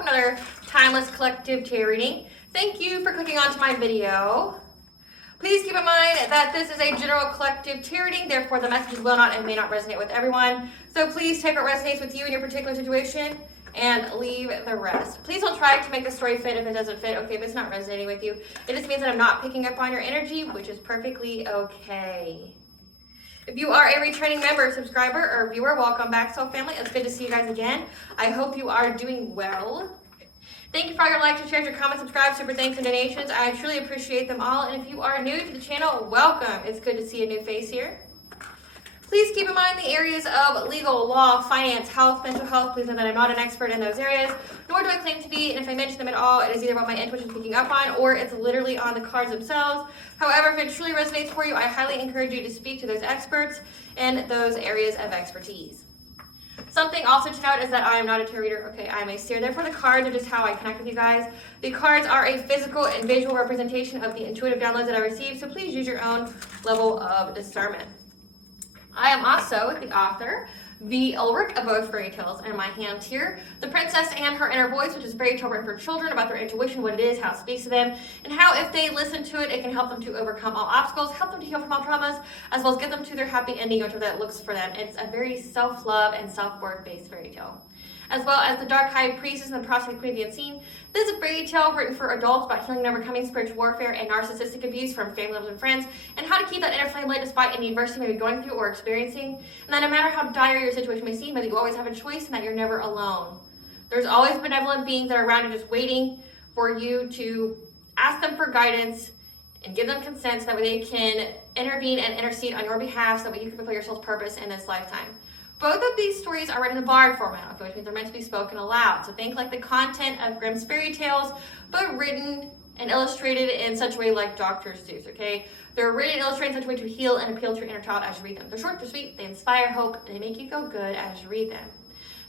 Another timeless collective tarot reading. Thank you for clicking onto my video. Please keep in mind that this is a general collective tarot reading, therefore the messages will not and may not resonate with everyone. So please take what resonates with you in your particular situation and leave the rest. Please don't try to make the story fit if it doesn't fit. Okay, if it's not resonating with you, it just means that I'm not picking up on your energy, which is perfectly okay. If you are a returning member, subscriber, or viewer, welcome back, Soul Family. It's good to see you guys again. I hope you are doing well. Thank you for all your likes, your shares, your comments, subscribe, super thanks, and donations. I truly appreciate them all. And if you are new to the channel, welcome. It's good to see a new face here. Please keep in mind the areas of legal, law, finance, health, mental health. Please know that I'm not an expert in those areas, nor do I claim to be. And if I mention them at all, it is either what my intuition is picking up on or it's literally on the cards themselves. However, if it truly resonates for you, I highly encourage you to speak to those experts in those areas of expertise. Something also to note is that I am not a tarot reader. Okay, I am a seer. Therefore, the cards are just how I connect with you guys. The cards are a physical and visual representation of the intuitive downloads that I received, so please use your own level of discernment. I am also the author, the Ulrich of both fairy tales in my hand here, The Princess and Her Inner Voice, which is fairy tale written for children about their intuition, what it is, how it speaks to them, and how if they listen to it, it can help them to overcome all obstacles, help them to heal from all traumas, as well as get them to their happy ending, whatever that looks for them. It's a very self-love and self-worth based fairy tale. As well as The Dark High Priestess and the Prostitute Queen of the Unseen. This is a fairy tale written for adults about healing and overcoming spiritual warfare and narcissistic abuse from family members and friends, and how to keep that inner flame lit despite any adversity you may be going through or experiencing, and that no matter how dire your situation may seem, that you always have a choice and that you're never alone. There's always benevolent beings that are around you just waiting for you to ask them for guidance and give them consent so that way they can intervene and intercede on your behalf so that you can fulfill your soul's purpose in this lifetime. Both of these stories are written in the bard format, okay, which means they're meant to be spoken aloud. So think like the content of Grimm's fairy tales, but written and illustrated in such a way like Dr. Seuss, okay? They're written and illustrated in such a way to heal and appeal to your inner child as you read them. They're short, they're sweet, they inspire hope, and they make you feel good as you read them.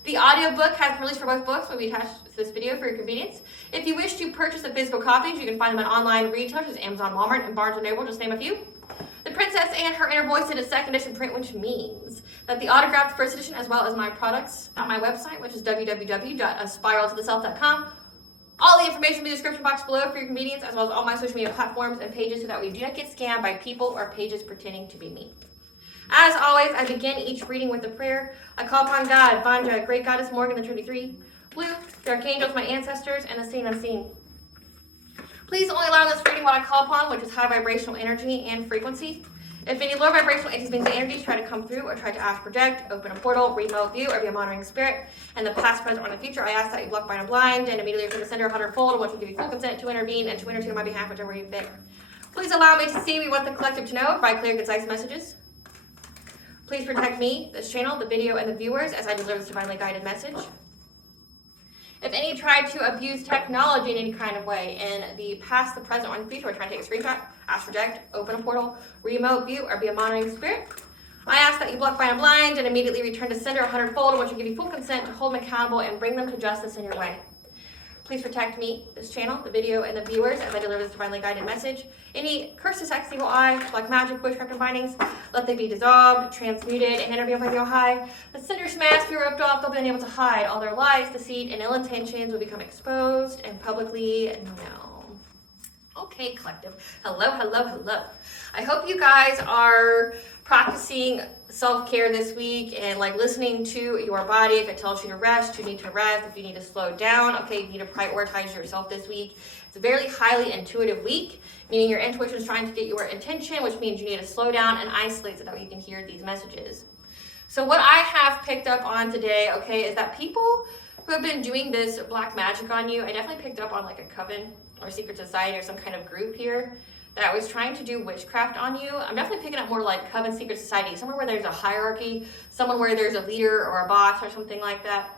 The audiobook has been released for both books, will be attached to this video for your convenience. If you wish to purchase the physical copies, you can find them on online retailers such as Amazon, Walmart, and Barnes & Noble, just name a few. The Princess and Her Inner Voice in a second edition print, which means that the autographed first edition, as well as my products on my website, which is www.aspiraltotheself.com. All the information will be in the description box below for your convenience, as well as all my social media platforms and pages so that we do not get scammed by people or pages pretending to be me. As always, I begin each reading with a prayer. I call upon God, Vanja, Great Goddess Morgan, the Trinity Three, Blue, the Archangels, my ancestors, and the seen unseen. Please only allow this reading what I call upon, which is high vibrational energy and frequency. If any low vibrational entities, beings, and energies try to come through or try to ask, project, open a portal, remote view, or be a monitoring spirit, and the past, present, or in the future, I ask that you block, bind, and blind, and immediately return to sender 100-fold, and once you give you full consent to intervene and to intercede on my behalf, whichever you fit. Please allow me to see we want the collective to know by clear, concise messages. Please protect me, this channel, the video, and the viewers as I deliver this divinely guided message. If any try to abuse technology in any kind of way in the past, the present, or in the future, or try to take a screenshot, ask, reject, open a portal, remote view, or be a monitoring spirit, I ask that you block, bind, and blind, and immediately return to sender 100-fold, which will give you full consent to hold them accountable and bring them to justice in your way. Please protect me, this channel, the video, and the viewers as I deliver this divinely guided message. Any curses, sex, evil eye, black magic, witchcraft, and bindings, let they be dissolved, transmuted, and intervened by the All-High. The cinders smashed, be ripped off, they'll be unable to hide. All their lies, deceit, and ill intentions will become exposed and publicly known. Okay, collective. Hello, hello, hello. I hope you guys are practicing self-care this week and like listening to your body. If it tells you to rest, you need to rest. If you need to slow down, okay, you need to prioritize yourself this week. It's a very highly intuitive week, meaning your intuition is trying to get your attention, which means you need to slow down and isolate so that you can hear these messages. So what I have picked up on today, okay, is that people who have been doing this black magic on you, I definitely picked up on like a coven or secret society or some kind of group here that was trying to do witchcraft on you. I'm definitely picking up more like coven, secret society, somewhere where there's a hierarchy, someone where there's a leader or a boss or something like that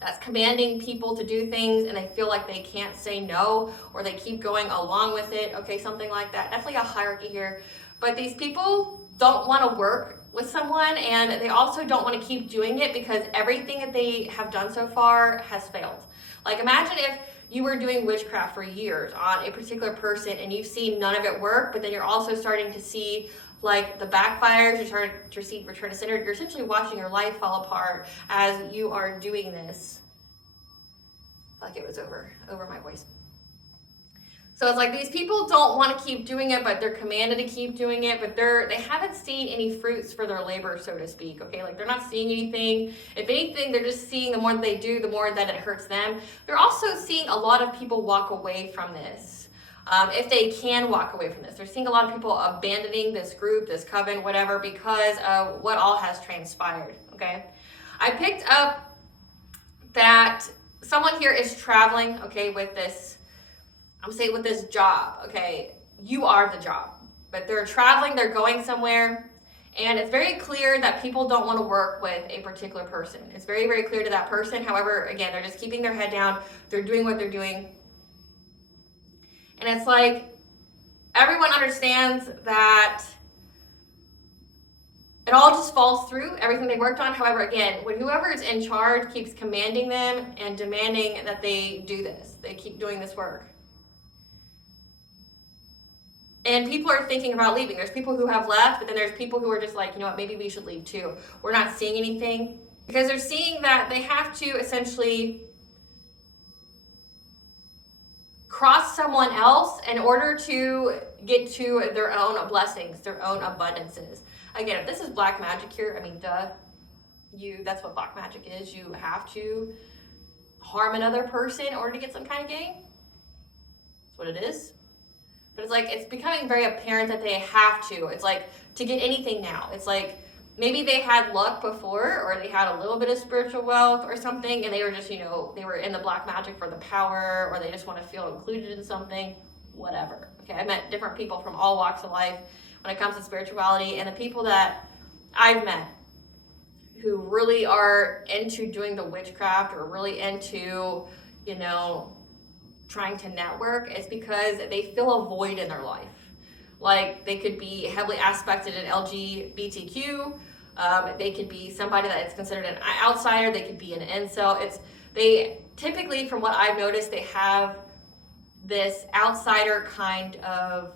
that's commanding people to do things and they feel like they can't say no, or they keep going along with it. Okay, something like that. Definitely a hierarchy here. But these people don't want to work with someone, and they also don't want to keep doing it because everything that they have done so far has failed. Like, imagine if you were doing witchcraft for years on a particular person and you've seen none of it work, but then you're also starting to see like the backfires, you're starting to receive return to sender. You're essentially watching your life fall apart as you are doing this. I feel like it was over my voice. So it's like these people don't want to keep doing it, but they're commanded to keep doing it, but they haven't seen any fruits for their labor, so to speak, okay? Like, they're not seeing anything. If anything, they're just seeing the more that they do, the more that it hurts them. They're also seeing a lot of people walk away from this. If they can walk away from this. They're seeing a lot of people abandoning this group, this coven, whatever, because of what all has transpired, okay? I picked up that someone here is traveling, okay, with this, I'm saying with this job, okay? You are the job. But they're traveling, they're going somewhere, and it's very clear that people don't want to work with a particular person. It's very, very clear to that person. However, again, they're just keeping their head down. They're doing what they're doing. And it's like, everyone understands that it all just falls through, everything they worked on. However, again, when whoever is in charge keeps commanding them and demanding that they do this, they keep doing this work. And people are thinking about leaving. There's people who have left, but then there's people who are just like, you know what, maybe we should leave too. We're not seeing anything. Because they're seeing that they have to essentially cross someone else in order to get to their own blessings, their own abundances. Again, if this is black magic here, I mean, that's what black magic is. You have to harm another person in order to get some kind of gain. That's what it is. But it's like, it's becoming very apparent that they have to. It's like, to get anything now. It's like, maybe they had luck before, or they had a little bit of spiritual wealth or something, and they were just, you know, they were in the black magic for the power, or they just want to feel included in something, whatever. Okay, I met different people from all walks of life when it comes to spirituality, and the people that I've met who really are into doing the witchcraft or really into, you know, trying to network, is because they feel a void in their life. Like, they could be heavily aspected in LGBTQ, they could be somebody that is considered an outsider, they could be an incel. They typically, from what I've noticed, they have this outsider kind of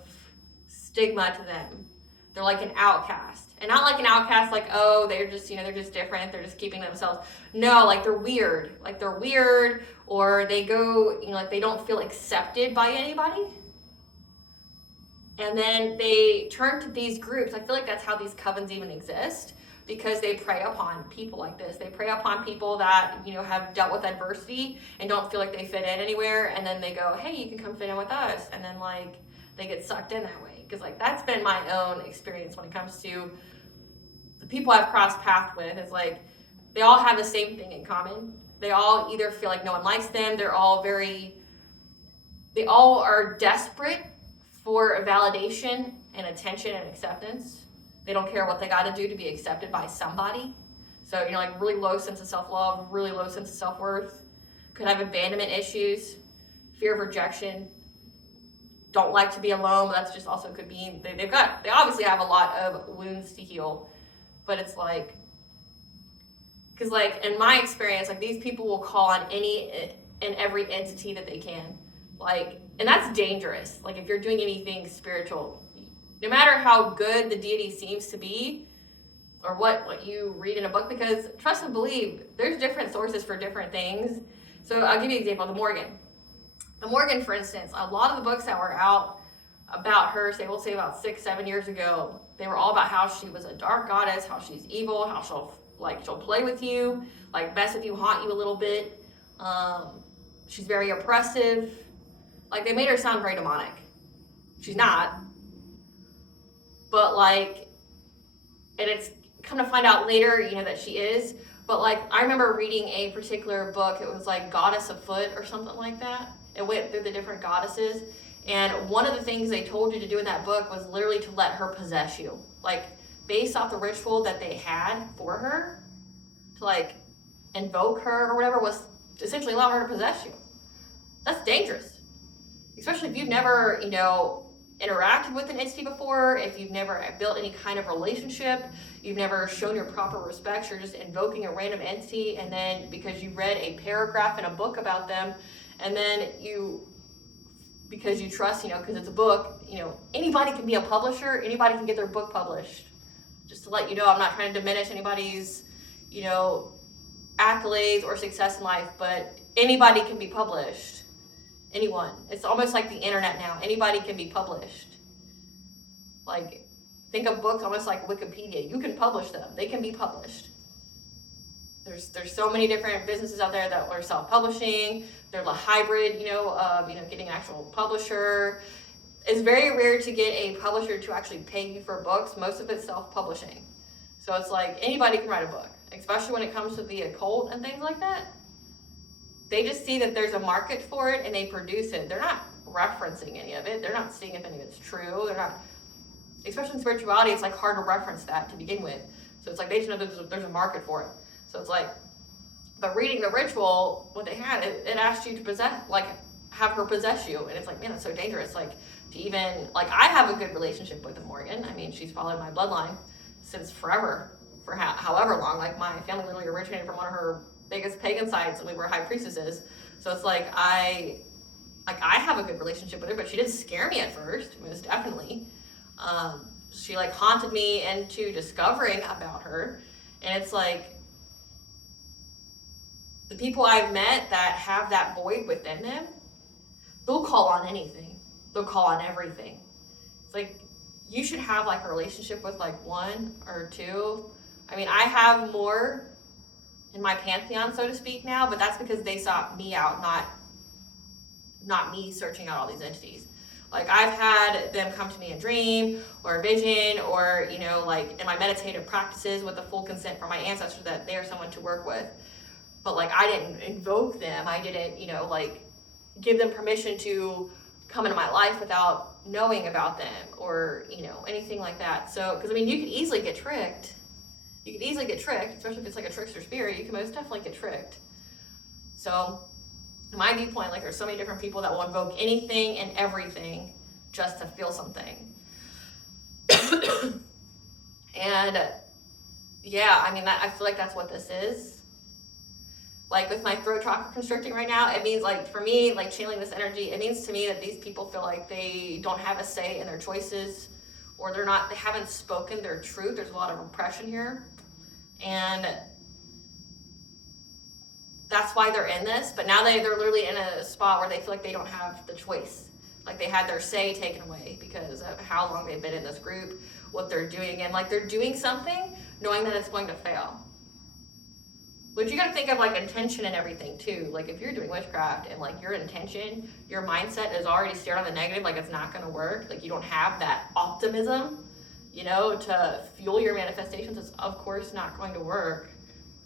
stigma to them. They're like an outcast. And not like an outcast like, oh, they're just, you know, they're just different, they're just keeping themselves. No, like they're weird. Like they're weird, or they go, you know, like they don't feel accepted by anybody. And then they turn to these groups. I feel like that's how these covens even exist, because they prey upon people like this. They prey upon people that, you know, have dealt with adversity and don't feel like they fit in anywhere. And then they go, hey, you can come fit in with us. And then like they get sucked in that way. Because like that's been my own experience when it comes to the people I've crossed paths with. Is like they all have the same thing in common. They all either feel like no one likes them. They all are desperate for validation and attention and acceptance. They don't care what they got to do to be accepted by somebody. So, you know, like really low sense of self-love, really low sense of self-worth. Could have abandonment issues, fear of rejection. Don't like to be alone, but that's just also could be, they obviously have a lot of wounds to heal. But it's like, because like in my experience, like these people will call on any and every entity that they can. Like, and that's dangerous. Like if you're doing anything spiritual, no matter how good the deity seems to be, or what you read in a book, because trust and believe, there's different sources for different things. So I'll give you an example, the Morgan, for instance, a lot of the books that were out about her, we'll say about 6-7 years ago, they were all about how she was a dark goddess, how she's evil, how she'll play with you, like mess with you, haunt you a little bit. She's very oppressive. Like they made her sound very demonic. She's not. But like, and it's come to find out later, you know, that she is. But like, I remember reading a particular book, it was like Goddess Afoot or something like that. It went through the different goddesses. And one of the things they told you to do in that book was literally to let her possess you. Like, based off the ritual that they had for her, to like invoke her or whatever, was essentially allow her to possess you. That's dangerous. Especially if you've never, interacted with an entity before, if you've never built any kind of relationship, you've never shown your proper respect, you're just invoking a random entity, and then because you read a paragraph in a book about them, and then because you trust, because it's a book, anybody can be a publisher, anybody can get their book published. Just to let you know, I'm not trying to diminish anybody's, accolades or success in life, but anybody can be published. Anyone. It's almost like the internet now. Anybody can be published. Like, think of books almost like Wikipedia. You can publish them. They can be published. There's so many different businesses out there that are self-publishing. They're a hybrid, getting an actual publisher. It's very rare to get a publisher to actually pay you for books. Most of it's self-publishing. So it's like anybody can write a book, especially when it comes to the occult and things like that. They just see that there's a market for it and they produce it. They're not referencing any of it. They're not seeing if any of it's true. They're not, especially in spirituality, it's like hard to reference that to begin with. So it's like they just know there's a market for it. So it's like, but reading the ritual, what they had, it asked you to possess, like have her possess you. And it's like, man, that's so dangerous. Like to even, like I have a good relationship with Morgan. I mean, she's followed my bloodline since forever, for however long. Like my family literally originated from one of her biggest pagan sites, and we were high priestesses. So it's like I have a good relationship with her, but she did scare me at first, most definitely. She like haunted me into discovering about her, and it's like the people I've met that have that void within them, they'll call on anything. They'll call on everything. It's like you should have like a relationship with like one or two. I mean, I have more in my pantheon, so to speak, now, but that's because they sought me out, not me searching out all these entities. Like I've had them come to me in dream or a vision, or like in my meditative practices with the full consent from my ancestors that they are someone to work with. But like I didn't invoke them. I didn't, like give them permission to come into my life without knowing about them or, anything like that. So, because I mean, you could easily get tricked. You can easily get tricked, especially if it's like a trickster spirit. You can most definitely get tricked. So, in my viewpoint, like there's so many different people that will invoke anything and everything just to feel something. And yeah, I mean, I feel like that's what this is. Like with my throat chakra constricting right now, it means like for me, like channeling this energy, it means to me that these people feel like they don't have a say in their choices, or they haven't spoken their truth. There's a lot of repression here. And that's why they're in this. But now they're literally in a spot where they feel like they don't have the choice. Like they had their say taken away because of how long they've been in this group, what they're doing. And like they're doing something knowing that it's going to fail. But you got to think of like intention and everything too. Like if you're doing witchcraft and like your intention, your mindset is already steered on the negative, like it's not going to work. Like you don't have that optimism, to fuel your manifestations. It's of course not going to work.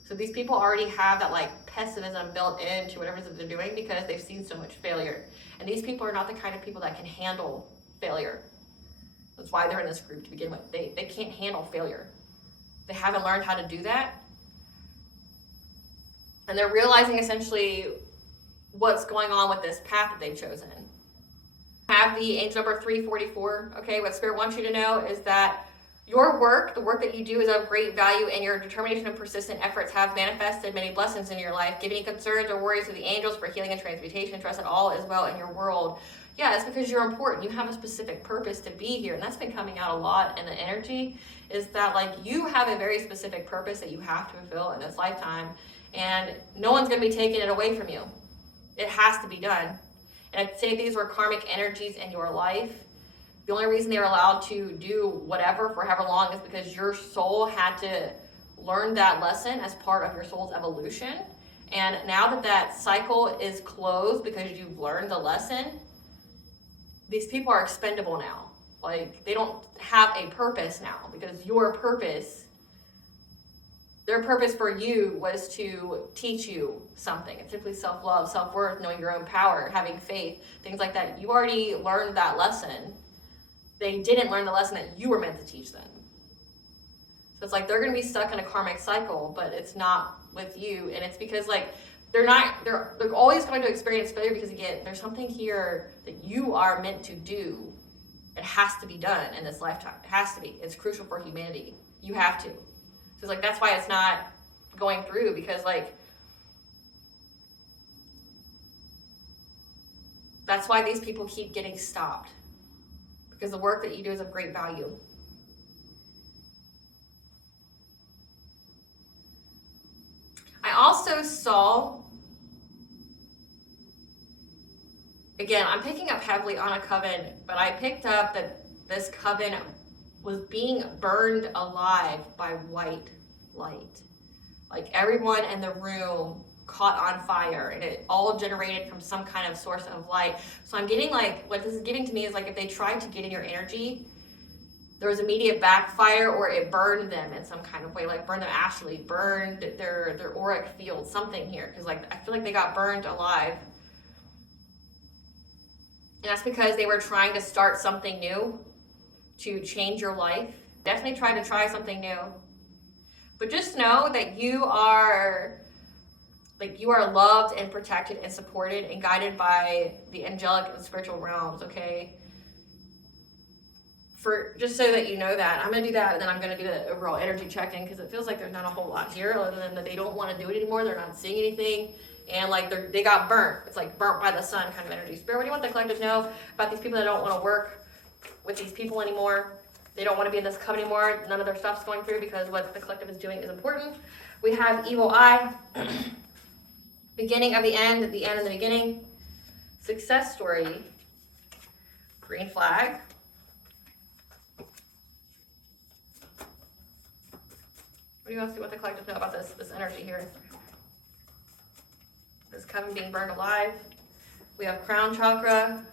So these people already have that like pessimism built into whatever they're doing because they've seen so much failure. And these people are not the kind of people that can handle failure. That's why they're in this group to begin with. They can't handle failure. They haven't learned how to do that. And they're realizing essentially what's going on with this path that they've chosen. Have the angel number 344, okay? What Spirit wants you to know is that your work, the work that you do, is of great value, and your determination and persistent efforts have manifested many blessings in your life. Give any concerns or worries to the angels for healing and transmutation. Trust that all is well in your world. Yeah, it's because you're important. You have a specific purpose to be here, and that's been coming out a lot in the energy, is that like you have a very specific purpose that you have to fulfill in this lifetime, and no one's going to be taking it away from you. It has to be done. And I'd say these were karmic energies in your life. The only reason they were allowed to do whatever for however long is because your soul had to learn that lesson as part of your soul's evolution. And now that that cycle is closed because you've learned the lesson, these people are expendable now. Like they don't have a purpose now because your purpose Their purpose for you was to teach you something. It's simply self-love, self-worth, knowing your own power, having faith, things like that. You already learned that lesson. They didn't learn the lesson that you were meant to teach them. So it's like they're going to be stuck in a karmic cycle, but it's not with you. And it's because like they're always going to experience failure because, again, there's something here that you are meant to do. It has to be done in this lifetime. It has to be. It's crucial for humanity. You have to. So it's like, that's why it's not going through, because like, that's why these people keep getting stopped, because the work that you do is of great value. I also saw, again, I'm picking up heavily on a coven, but I picked up that this coven was being burned alive by white light. Like everyone in the room caught on fire, and it all generated from some kind of source of light. So I'm getting like, what this is giving to me is like if they tried to get in your energy, there was immediate backfire, or it burned them in some kind of way, like burned them astrally, burned their auric field, something here. Because like I feel like they got burned alive. And that's because they were trying to start something new, to change your life. Definitely try something new. But just know that you are loved and protected and supported and guided by the angelic and spiritual realms, okay? Just so that you know that. I'm going to do that, and then I'm going to do the overall energy check-in, because it feels like there's not a whole lot here other than that they don't want to do it anymore. They're not seeing anything. And like they got burnt. It's like burnt by the sun kind of energy. Spirit, what do you want the collective to know about these people that don't want to work with these people anymore? They don't want to be in this coven anymore. None of their stuff's going through, because what the collective is doing is important. We have evil eye, beginning of the end of the beginning, success story, green flag. What do you else want the collective to know about this energy here? This coven being burned alive. We have crown chakra.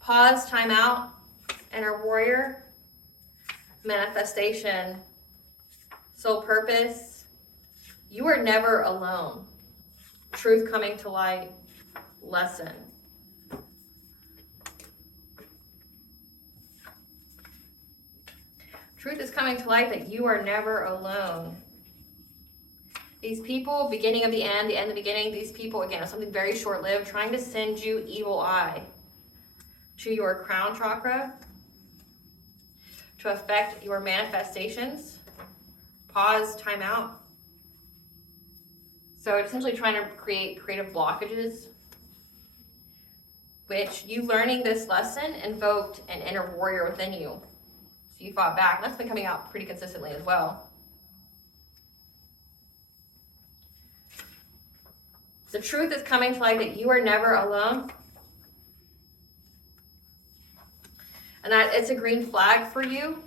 Pause, time out, inner warrior, manifestation, soul purpose. You are never alone. Truth coming to light, lesson. Truth is coming to light that you are never alone. These people, beginning of the end of the beginning, these people, again, something very short-lived, trying to send you evil eye to your crown chakra to affect your manifestations. Pause, time out. So it's essentially trying to create creative blockages, which you learning this lesson invoked an inner warrior within you. So you fought back. That's been coming out pretty consistently as well. The truth is coming to light that you are never alone. And that it's a green flag for you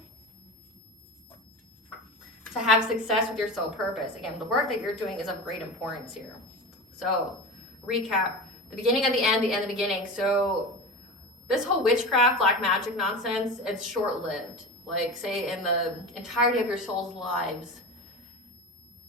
to have success with your soul purpose. Again, the work that you're doing is of great importance here. So, recap. The beginning of the end of the beginning. So, this whole witchcraft, black magic nonsense, it's short-lived. Like, say, in the entirety of your soul's lives,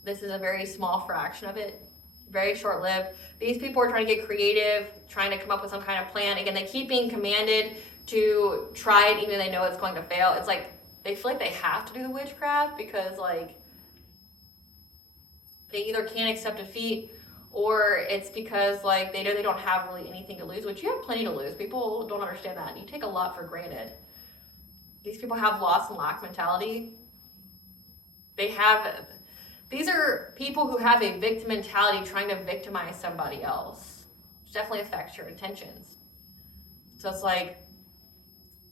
this is a very small fraction of it. Very short-lived. These people are trying to get creative, trying to come up with some kind of plan. Again, they keep being commanded to try it even though they know it's going to fail. It's like they feel like they have to do the witchcraft because like they either can't accept defeat, or it's because like they know they don't have really anything to lose, which you have plenty to lose. People don't understand that. You take a lot for granted. These people have loss and lack mentality. These are people who have a victim mentality trying to victimize somebody else, which definitely affects your intentions. So it's like,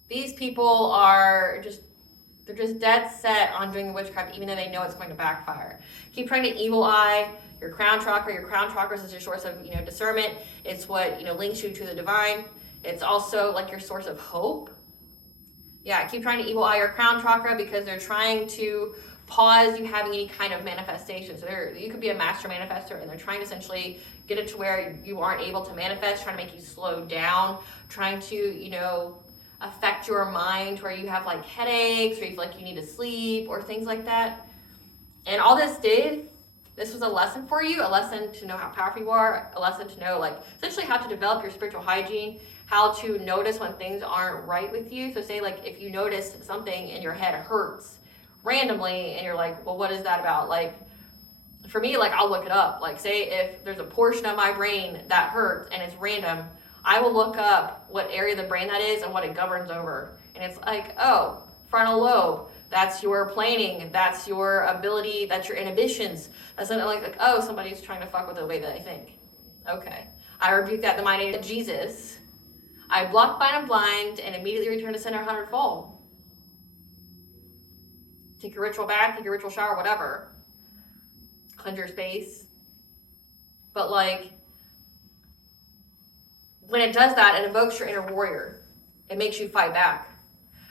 these people they're just dead set on doing the witchcraft even though they know it's going to backfire. Keep trying to evil eye your crown chakra. Your crown chakra is your source of, discernment. It's what, links you to the divine. It's also like your source of hope. Yeah, keep trying to evil eye your crown chakra because they're trying to pause you having any kind of manifestation. So you could be a master manifestor, and they're trying to essentially get it to where you aren't able to manifest, trying to make you slow down, trying to, you know, affect your mind where you have like headaches or you feel like you need to sleep or things like that. And all this was a lesson for you, a lesson to know how powerful you are, a lesson to know like essentially how to develop your spiritual hygiene, how to notice when things aren't right with you. So say like if you notice something in your head hurts randomly and you're like, well, what is that about? Like for me, like I'll look it up. Like say if there's a portion of my brain that hurts and it's random, I will look up what area of the brain that is and what it governs over. And it's like, oh, frontal lobe, that's your planning, that's your ability, that's your inhibitions. That's something like oh, somebody's trying to fuck with the way that I think. Okay. I rebuke that in the mighty name of Jesus. I block, bind, and blind, and immediately return to center 100-fold. Take your ritual bath, take your ritual shower, whatever. Cleanse your space. But like, when it does that, it invokes your inner warrior. It makes you fight back.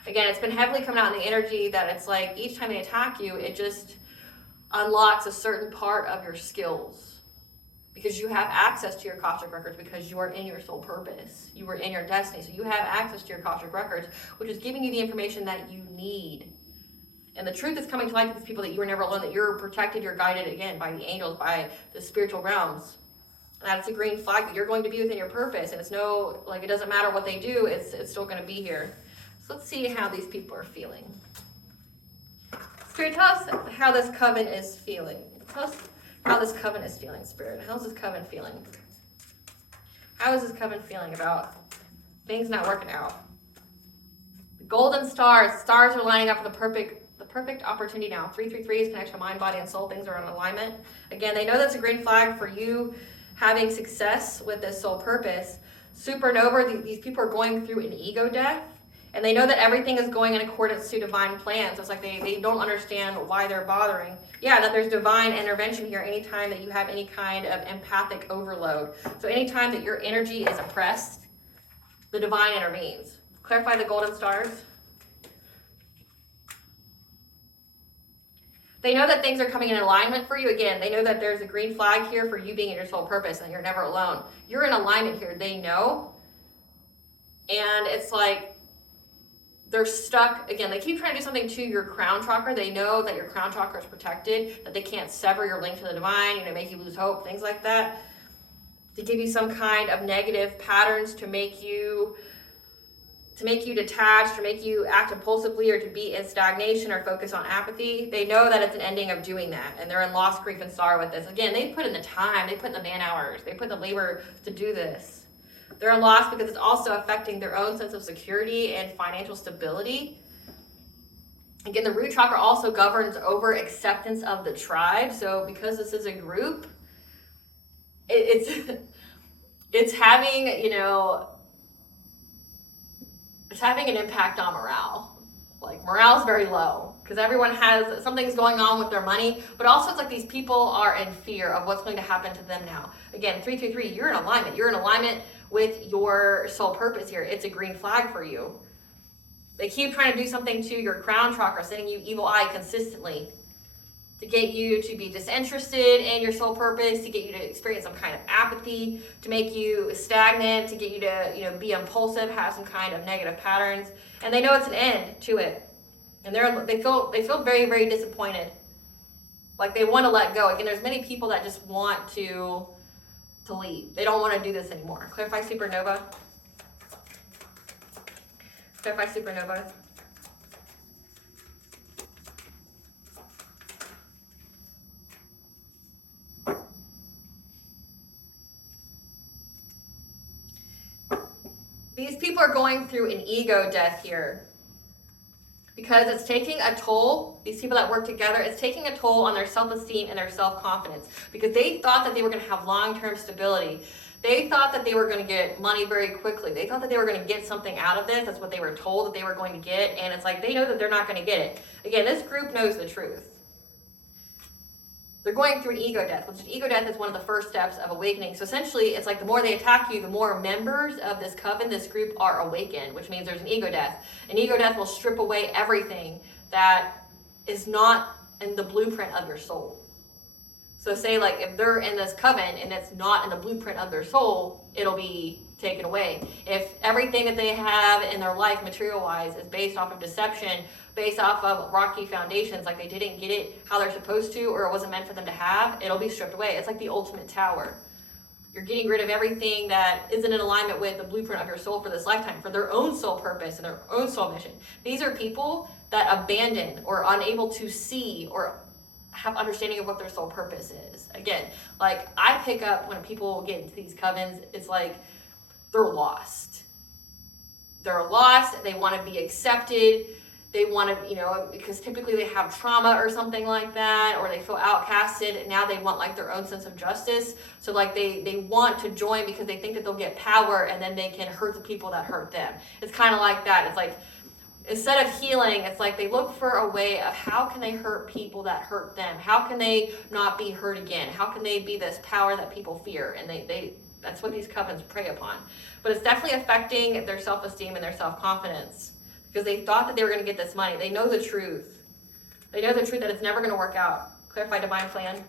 Again, it's been heavily coming out in the energy that it's like each time they attack you, it just unlocks a certain part of your skills. Because you have access to your Akashic records because you are in your soul purpose. You are in your destiny. So you have access to your Akashic records, which is giving you the information that you need. And the truth is coming to light to these people that you are never alone, that you're protected, you're guided, again, by the angels, by the spiritual realms. And that's a green flag that you're going to be within your purpose. And it's no, like, it doesn't matter what they do, it's still going to be here. So let's see how these people are feeling. Spirit, tell us how this coven is feeling. Tell us how this coven is feeling, Spirit. How's this coven feeling? How is this coven feeling about things not working out? The golden stars are lining up for the perfect opportunity now. 333 is connection to mind, body, and soul. Things are in alignment. Again, they know that's a green flag for you having success with this soul purpose. Supernova, these people are going through an ego death, and they know that everything is going in accordance to divine plan. So it's like they don't understand why they're bothering. Yeah, that there's divine intervention here anytime that you have any kind of empathic overload. So anytime that your energy is oppressed, the divine intervenes. Clarify the golden stars. They know that things are coming in alignment for you. Again, they know that there's a green flag here for you being in your soul purpose and you're never alone. You're in alignment here. They know. And it's like they're stuck. Again, they keep trying to do something to your crown chakra. They know that your crown chakra is protected, that they can't sever your link to the divine, make you lose hope, things like that. To give you some kind of negative patterns to make you detached, or make you act impulsively, or to be in stagnation or focus on apathy. They know that it's an ending of doing that, and they're in loss, grief, and sorrow with this. Again, they put in the time, they put in the man hours, they put in the labor to do this. They're in loss because it's also affecting their own sense of security and financial stability. Again, the root chakra also governs over acceptance of the tribe. So because this is a group, it's having, it's having an impact on morale. Like, morale's very low because everyone has something's going on with their money, but also it's like these people are in fear of what's going to happen to them now. Again, 333, you're in alignment. You're in alignment with your soul purpose here. It's a green flag for you. They keep trying to do something to your crown chakra, sending you evil eye consistently to get you to be disinterested in your soul purpose, to get you to experience some kind of apathy, to make you stagnant, to get you to, be impulsive, have some kind of negative patterns. And they know it's an end to it. And they feel very, very disappointed. Like they want to let go. Again, there's many people that just want to leave. They don't want to do this anymore. Clarify supernova. Clarify supernova. These people are going through an ego death here because it's taking a toll. These people that work together, it's taking a toll on their self-esteem and their self-confidence because they thought that they were going to have long-term stability. They thought that they were going to get money very quickly. They thought that they were going to get something out of this. That's what they were told that they were going to get. And it's like they know that they're not going to get it. Again, this group knows the truth. They're going through an ego death, which ego death is one of the first steps of awakening. So essentially, it's like the more they attack you, the more members of this coven, this group, are awakened, which means there's an ego death. An ego death will strip away everything that is not in the blueprint of your soul. So say like if they're in this coven and it's not in the blueprint of their soul, it'll be taken away. If everything that they have in their life material-wise is based off of deception, based off of rocky foundations, like they didn't get it how they're supposed to, or it wasn't meant for them to have, it'll be stripped away. It's like the ultimate tower. You're getting rid of everything that isn't in alignment with the blueprint of your soul for this lifetime, for their own soul purpose and their own soul mission. These are people that abandon or unable to see or have understanding of what their soul purpose is. Again, like I pick up when people get into these covens, it's like they're lost. They're lost. They want to be accepted. They want to, because typically they have trauma or something like that, or they feel outcasted. Now they want like their own sense of justice. So like they want to join because they think that they'll get power and then they can hurt the people that hurt them. It's kind of like that. It's like, instead of healing, it's like they look for a way of how can they hurt people that hurt them? How can they not be hurt again? How can they be this power that people fear? And they that's what these covens prey upon. But it's definitely affecting their self-esteem and their self-confidence because they thought that they were going to get this money. They know the truth. They know the truth that it's never going to work out. Clarify divine plan.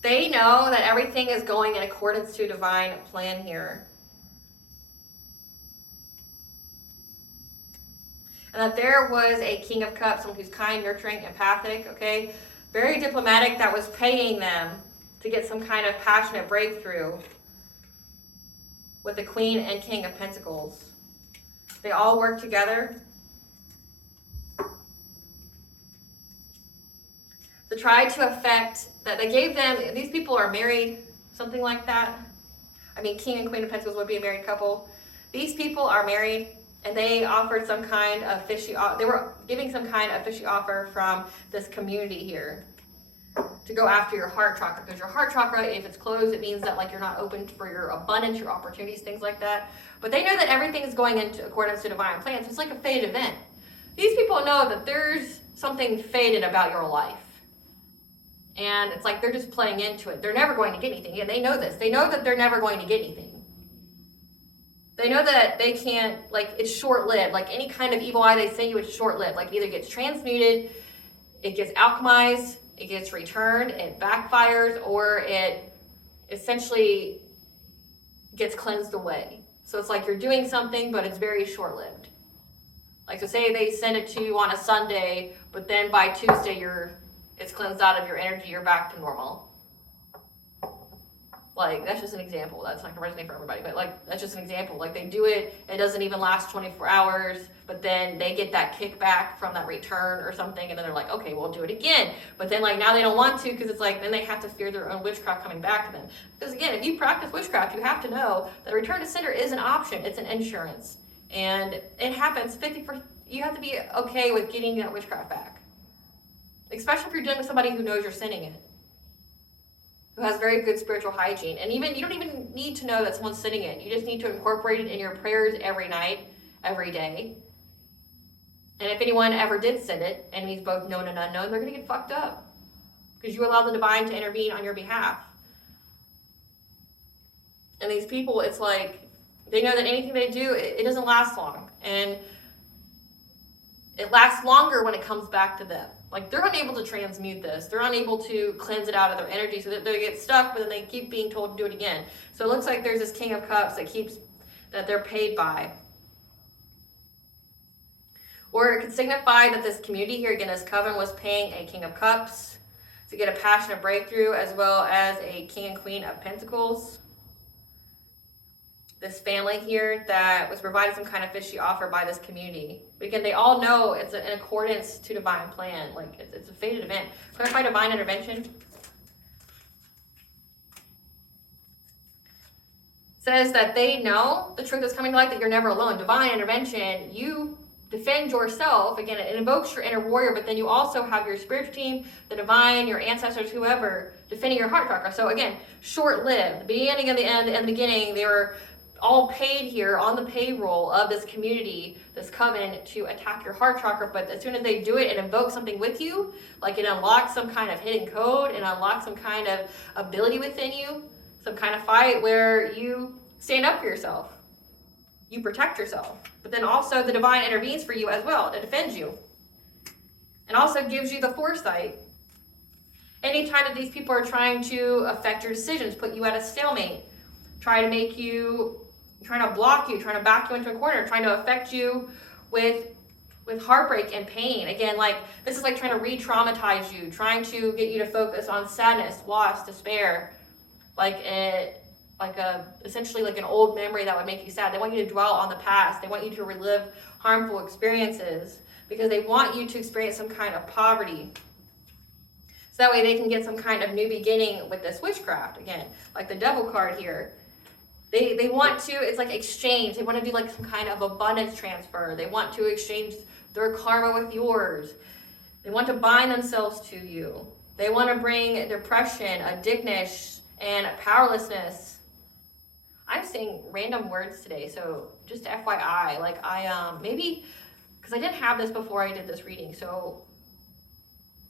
They know that everything is going in accordance to a divine plan here. And that there was a King of Cups, someone who's kind, nurturing, empathic, okay? Very diplomatic, that was paying them to get some kind of passionate breakthrough with the Queen and King of Pentacles. They all work together to try to affect that. They gave them, these people are married, something like that. I mean, King and Queen of Pentacles would be a married couple. These people are married, and they offered some kind of fishy, they were giving some kind of fishy offer from this community here to go after your heart chakra, because your heart chakra, if it's closed, it means that like you're not open for your abundance, your opportunities, things like that. But they know that everything is going into accordance to divine plans. So it's like a fated event. These people know that there's something fated about your life. And it's like they're just playing into it. They're never going to get anything. And they know this. They know that they're never going to get anything. They know that they can't, like, it's short-lived. Like any kind of evil eye they send you, it's short-lived. Like it either gets transmuted, it gets alchemized, it gets returned, it backfires, or it essentially gets cleansed away. So it's like you're doing something, but it's very short-lived. Like, so say they send it to you on a Sunday, but then by Tuesday it's cleansed out of your energy, you're back to normal. Like, that's just an example. That's not going to resonate for everybody, but like, that's just an example. Like, they do it, it doesn't even last 24 hours, but then they get that kickback from that return or something, and then they're like, okay, we'll do it again. But then, like, now they don't want to, because it's like, then they have to fear their own witchcraft coming back to them. Because again, if you practice witchcraft, you have to know that return to sender is an option. It's an insurance. And it happens 50%. You have to be okay with getting that witchcraft back. Especially if you're dealing with somebody who knows you're sending it, who has very good spiritual hygiene. And even you don't even need to know that someone's sending it. You just need to incorporate it in your prayers every night, every day. And if anyone ever did send it, enemies both known and unknown, they're going to get fucked up because you allow the divine to intervene on your behalf. And these people, it's like they know that anything they do, it doesn't last long. And it lasts longer when it comes back to them. Like, they're unable to transmute this. They're unable to cleanse it out of their energy, so that they get stuck, but then they keep being told to do it again. So it looks like there's this King of Cups that they're paid by. Or it could signify that this community here, again, this coven was paying a King of Cups to get a passionate breakthrough, as well as a King and Queen of Pentacles. This family here that was provided some kind of fishy offer by this community. But again, they all know it's in accordance to divine plan. Like, it's a fated event. Clarify divine intervention. Says that they know the truth is coming to light, that you're never alone. Divine intervention, you defend yourself. Again, it invokes your inner warrior, but then you also have your spiritual team, the divine, your ancestors, whoever, defending your heart chakra. So again, short-lived. The beginning and the end, and the beginning, they were all paid here on the payroll of this community, this coven, to attack your heart chakra. But as soon as they do it and invoke something with you, like it unlocks some kind of hidden code, it unlocks some kind of ability within you, some kind of fight where you stand up for yourself. you protect yourself. But then also the divine intervenes for you as well to defend you. And also gives you the foresight. Anytime that these people are trying to affect your decisions, put you at a stalemate, trying to block you, trying to back you into a corner, trying to affect you with heartbreak and pain. Again, like this is like trying to re-traumatize you, trying to get you to focus on sadness, loss, despair, essentially like an old memory that would make you sad. They want you to dwell on the past. They want you to relive harmful experiences because they want you to experience some kind of poverty. So that way they can get some kind of new beginning with this witchcraft. Again, like the devil card here. They want to, it's like exchange. They want to do like some kind of abundance transfer. They want to exchange their karma with yours. They want to bind themselves to you. They want to bring depression, addictness, and powerlessness. I'm saying random words today, so just FYI, like maybe, because I didn't have this before I did this reading, so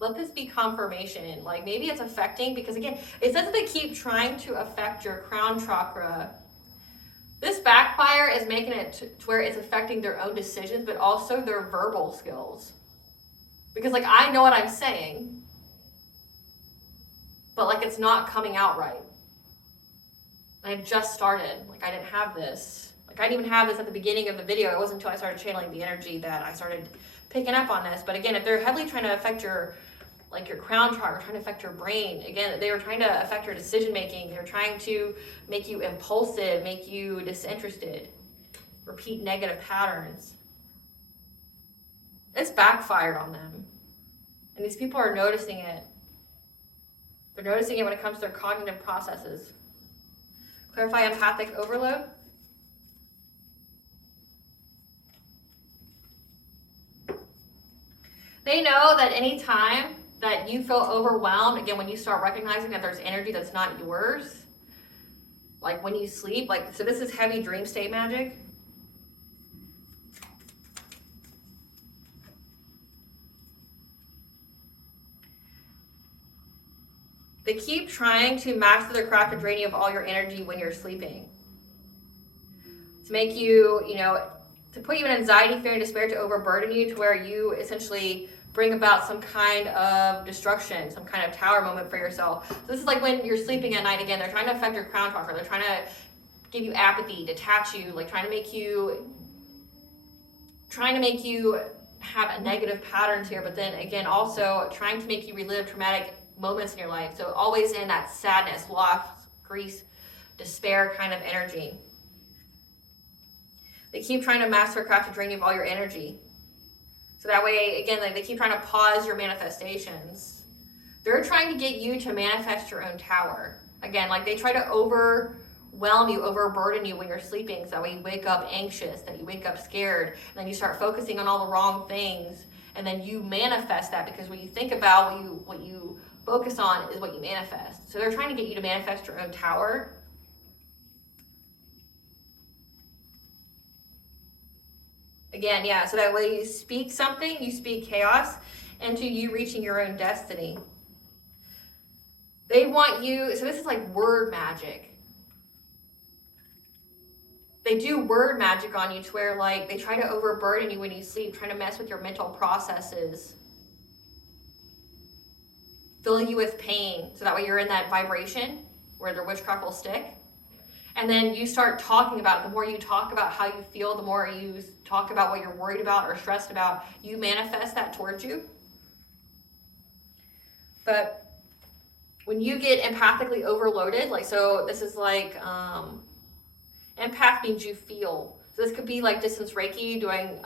let this be confirmation. Like maybe it's affecting, because again, it says that they keep trying to affect your crown chakra. This backfire is making it to where it's affecting their own decisions, but also their verbal skills. Because like I know what I'm saying, but like it's not coming out right. I just started, like I didn't have this. Like I didn't even have this at the beginning of the video. It wasn't until I started channeling the energy that I started picking up on this. But again, if they're heavily trying to affect your crown chakra, trying to affect your brain, again, they were trying to affect your decision making. They're trying to make you impulsive, make you disinterested, repeat negative patterns. It's backfired on them. And these people are noticing it. They're noticing it when it comes to their cognitive processes. Clarify empathic overload. They know that any time that you feel overwhelmed, again, when you start recognizing that there's energy that's not yours, like when you sleep, so this is heavy dream state magic. They keep trying to master their craft of draining of all your energy when you're sleeping. To make you, to put you in anxiety, fear, and despair, to overburden you, to where you essentially bring about some kind of destruction, some kind of tower moment for yourself. So this is like when you're sleeping at night, again, they're trying to affect your crown chakra. They're trying to give you apathy, detach you, like trying to make you have a negative patterns here, but then again, also trying to make you relive traumatic moments in your life. So always in that sadness, loss, grief, despair kind of energy. They keep trying to master craft to drain you of all your energy. So that way, again, they keep trying to pause your manifestations. They're trying to get you to manifest your own tower. Again, they try to overwhelm you, overburden you when you're sleeping, so that way you wake up anxious, that you wake up scared, and then you start focusing on all the wrong things, and then you manifest that, because when you think about what you focus on is what you manifest. So they're trying to get you to manifest your own tower. Again, yeah, so that way you speak something, you speak chaos into you reaching your own destiny. They want you, so this is like word magic. They do word magic on you to where they try to overburden you when you sleep, trying to mess with your mental processes. Fill you with pain, so that way you're in that vibration where their witchcraft will stick. And then you start talking about it. The more you talk about how you feel, the more you talk about what you're worried about or stressed about, you manifest that towards you. But when you get empathically overloaded, so this is empath means you feel. So this could be like distance Reiki, doing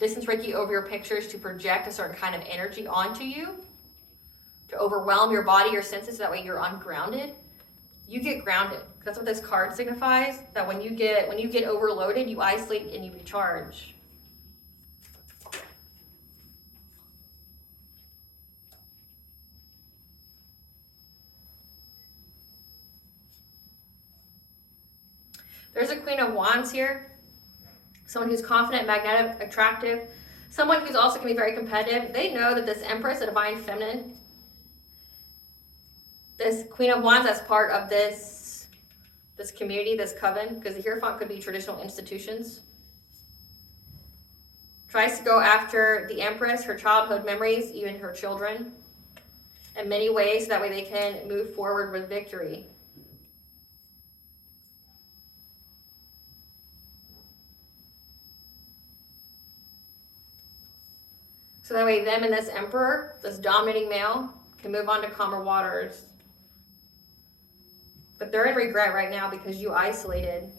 distance Reiki over your pictures to project a certain kind of energy onto you, to overwhelm your body, your senses, so that way you're ungrounded. You get grounded. That's what this card signifies, that when you get overloaded, you isolate and you recharge. There's a Queen of Wands here. Someone who's confident, magnetic, attractive. Someone who's also going to be very competitive. They know that this Empress, a divine feminine, this Queen of Wands, that's part of this this community, this coven, because the Hierophant could be traditional institutions. Tries to go after the Empress, her childhood memories, even her children, in many ways, so that way they can move forward with victory. So that way them and this Emperor, this dominating male, can move on to calmer waters. But they're in regret right now because you isolated.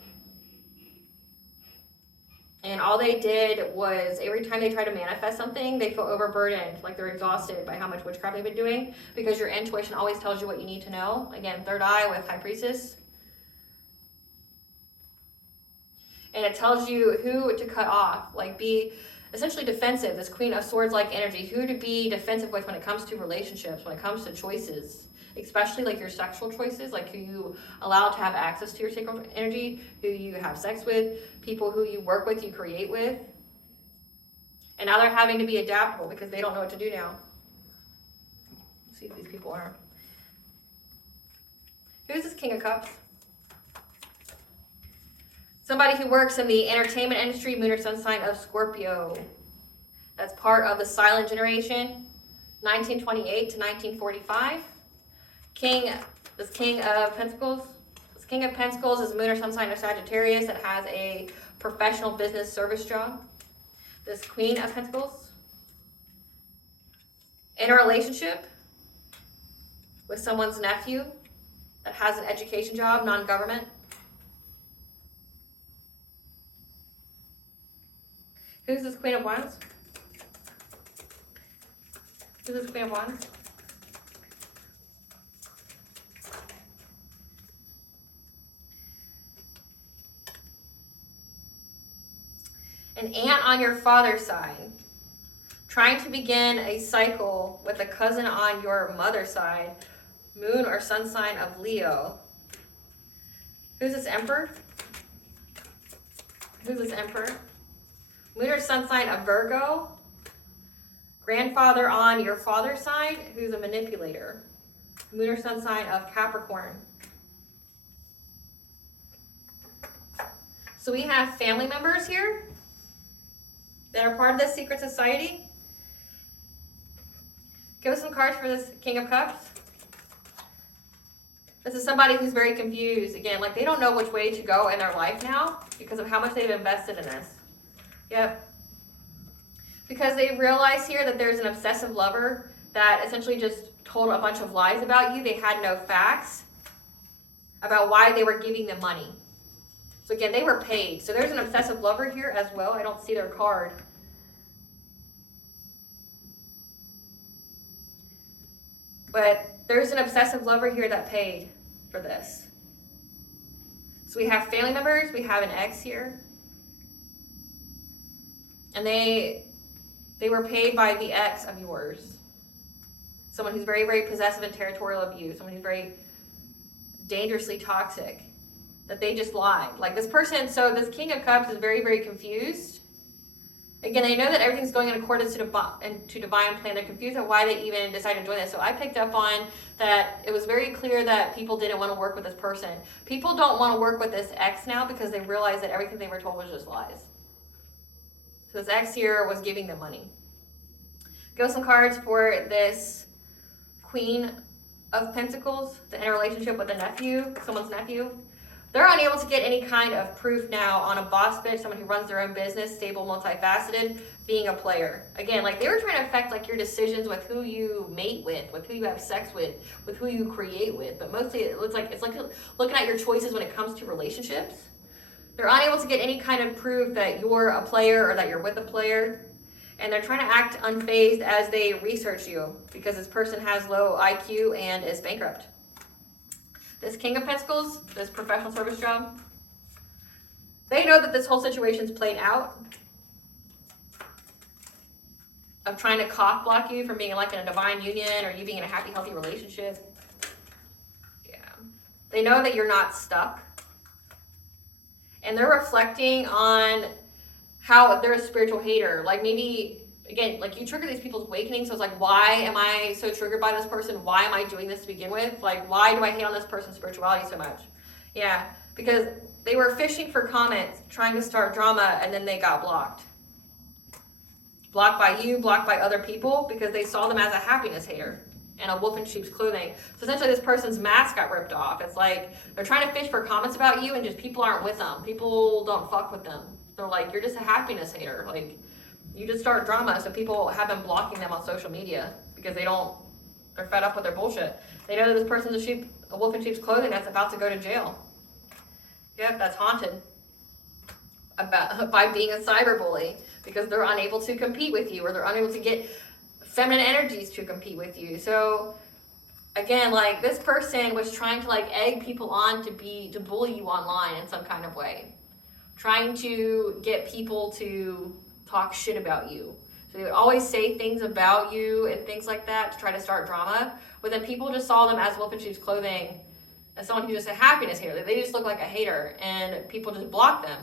And all they did was, every time they try to manifest something, they feel overburdened, like they're exhausted by how much witchcraft they've been doing, because your intuition always tells you what you need to know. Again, third eye with High Priestess. And it tells you who to cut off, like be essentially defensive, this Queen of Swords-like energy, who to be defensive with when it comes to relationships, when it comes to choices, especially like your sexual choices, like who you allow to have access to your sacral energy, who you have sex with, people who you work with, you create with. And now they're having to be adaptable because they don't know what to do now. Let's see who these people are. Who's this King of Cups? Somebody who works in the entertainment industry, moon or sun sign of Scorpio. That's part of the silent generation, 1928 to 1945. This King of Pentacles. This King of Pentacles is moon or sun sign of Sagittarius that has a professional business service job. This Queen of Pentacles. In a relationship with someone's nephew that has an education job, non-government. Who's this Queen of Wands? Who's this Queen of Wands? An aunt on your father's side, trying to begin a cycle with a cousin on your mother's side, moon or sun sign of Leo. Who's this Emperor? Who's this Emperor? Moon or sun sign of Virgo. Grandfather on your father's side, who's a manipulator. Moon or sun sign of Capricorn. So we have family members here that are part of this secret society. Give us some cards for this King of Cups. This is somebody who's very confused. Again, like they don't know which way to go in their life now because of how much they've invested in this. Yep. Because they realize here that there's an obsessive lover that essentially just told a bunch of lies about you. They had no facts about why they were giving them money. So again, they were paid. So there's an obsessive lover here as well. I don't see their card. But there's an obsessive lover here that paid for this. So we have family members. We have an ex here. And they were paid by the ex of yours. Someone who's very, very possessive and territorial of you. Someone who's very dangerously toxic. That they just lied. Like this person, so this King of Cups is very, very confused. Again, they know that everything's going in accordance to divine plan. They're confused on why they even decided to join this. So I picked up on that it was very clear that people didn't want to work with this person. People don't want to work with this ex now because they realized that everything they were told was just lies. So this ex here was giving them money. Go some cards for this Queen of Pentacles, the interrelationship with a nephew, someone's nephew. They're unable to get any kind of proof now on a boss bitch, someone who runs their own business, stable, multifaceted, being a player. Again, like they were trying to affect like your decisions with who you mate with who you have sex with who you create with. But mostly it's like looking at your choices when it comes to relationships. They're unable to get any kind of proof that you're a player or that you're with a player. And they're trying to act unfazed as they research you because this person has low IQ and is bankrupt. This King of Pentacles, this professional service job, they know that this whole situation's played out of trying to cock block you from being like in a divine union or you being in a happy, healthy relationship. Yeah. They know that you're not stuck. And they're reflecting on how they're a spiritual hater. Like maybe, again, like you trigger these people's awakening. So it's like, why am I so triggered by this person? Why am I doing this to begin with? Like, why do I hate on this person's spirituality so much? Yeah. because they were fishing for comments, trying to start drama, and then they got blocked. Blocked by you, blocked by other people, because they saw them as a happiness hater and a wolf in sheep's clothing. So essentially this person's mask got ripped off. It's like they're trying to fish for comments about you and just people aren't with them. People don't fuck with them. They're like, you're just a happiness hater. Like, you just start drama. So people have been blocking them on social media because they're fed up with their bullshit. They know that this person's a wolf in sheep's clothing that's about to go to jail. Yep, that's haunted by being a cyberbully, because they're unable to compete with you, or they're unable to get feminine energies to compete with you. So again, like, this person was trying to like egg people on to bully you online in some kind of way, trying to get people to talk shit about you. So they would always say things about you and things like that to try to start drama, but then people just saw them as wolf in sheep's clothing, as someone who's just a happiness hater. They just look like a hater, and people just block them.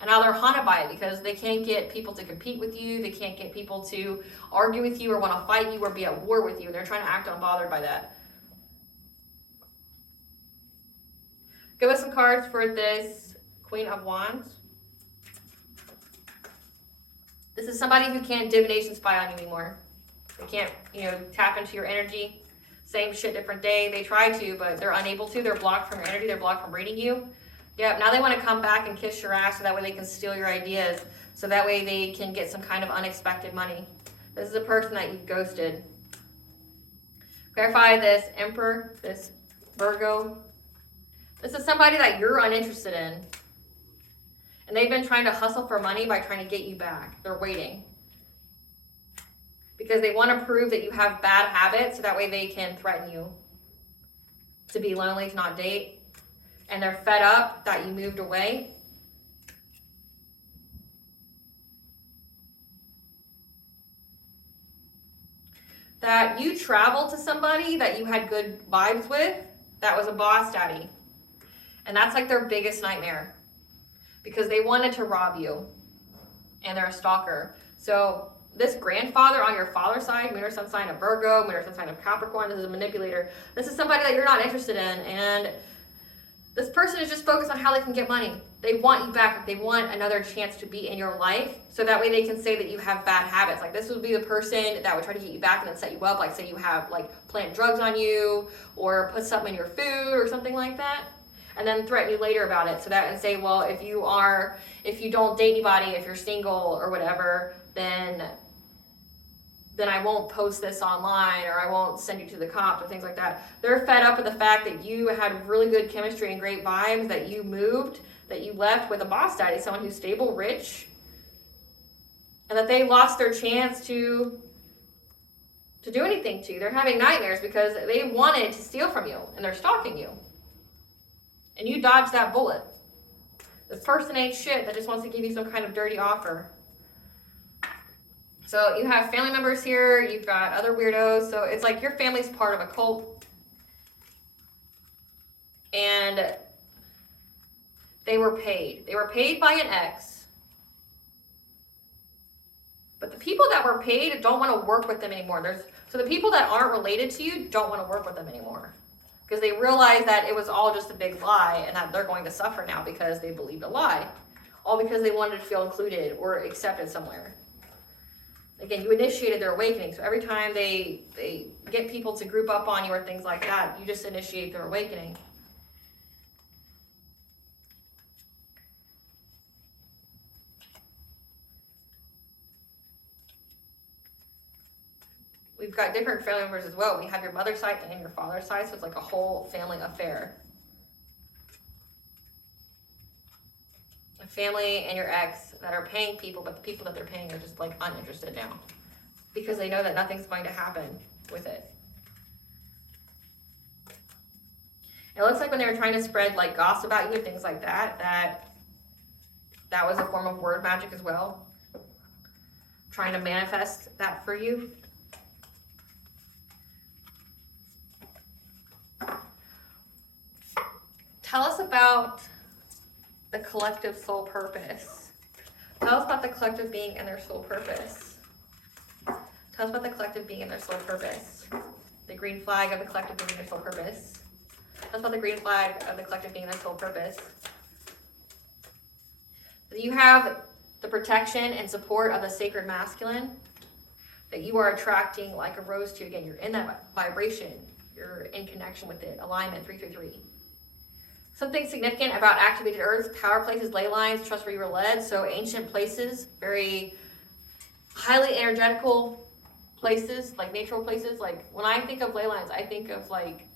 And now they're haunted by it because they can't get people to compete with you. They can't get people to argue with you or want to fight you or be at war with you. They're trying to act unbothered by that. Give us some cards for this Queen of Wands. This is somebody who can't divination spy on you anymore. They can't, tap into your energy. Same shit, different day. They try to, but they're unable to. They're blocked from your energy. They're blocked from reading you. Yep, now they want to come back and kiss your ass so that way they can steal your ideas. So that way they can get some kind of unexpected money. This is a person that you've ghosted. Clarify this Emperor, this Virgo. This is somebody that you're uninterested in. And they've been trying to hustle for money by trying to get you back. They're waiting. Because they want to prove that you have bad habits so that way they can threaten you. To be lonely, to not date. And they're fed up that you moved away. That you traveled to somebody that you had good vibes with, that was a boss daddy. And that's like their biggest nightmare. Because they wanted to rob you. And they're a stalker. So this grandfather on your father's side, Moon or Sun sign of Virgo, Moon or Sun sign of Capricorn, this is a manipulator. This is somebody that you're not interested in. And this person is just focused on how they can get money. They want you back. They want another chance to be in your life. So that way they can say that you have bad habits. Like, this would be the person that would try to get you back and then set you up. Like, say you have, plant drugs on you or put something in your food or something like that. And then threaten you later about it. So that, and say, well, if you don't date anybody, if you're single or whatever, then I won't post this online, or I won't send you to the cops or things like that. They're fed up with the fact that you had really good chemistry and great vibes, that you moved, that you left with a boss daddy, someone who's stable, rich, and that they lost their chance to do anything to you. They're having nightmares because they wanted to steal from you, and they're stalking you. And you dodged that bullet. This person ain't shit that just wants to give you some kind of dirty offer. So you have family members here, you've got other weirdos, so it's like your family's part of a cult. And they were paid. They were paid by an ex. But the people that were paid don't want to work with them anymore. So the people that aren't related to you don't want to work with them anymore. Because they realize that it was all just a big lie and that they're going to suffer now because they believed a lie. All because they wanted to feel included or accepted somewhere. Again, you initiated their awakening. So every time they get people to group up on you or things like that, you just initiate their awakening. We've got different family members as well. We have your mother's side and your father's side, so it's like a whole family affair. A family and your ex that are paying people, but the people that they're paying are just uninterested now because they know that nothing's going to happen with it. It looks like when they were trying to spread gossip about you and things like that, that was a form of word magic as well. Trying to manifest that for you. Tell us about the collective soul purpose. Tell us about the collective being and their soul purpose. Tell us about the collective being and their soul purpose. The green flag of the collective being and their soul purpose. That's about the green flag of the collective being their soul purpose. You have the protection and support of the sacred masculine that you are attracting like a rose to. Again, you're in that vibration. You're in connection with it. Alignment, 333. Something significant about activated earth, power places, ley lines, trust where you were led. So ancient places, very highly energetical places, like natural places. Like when I think of ley lines, I think of like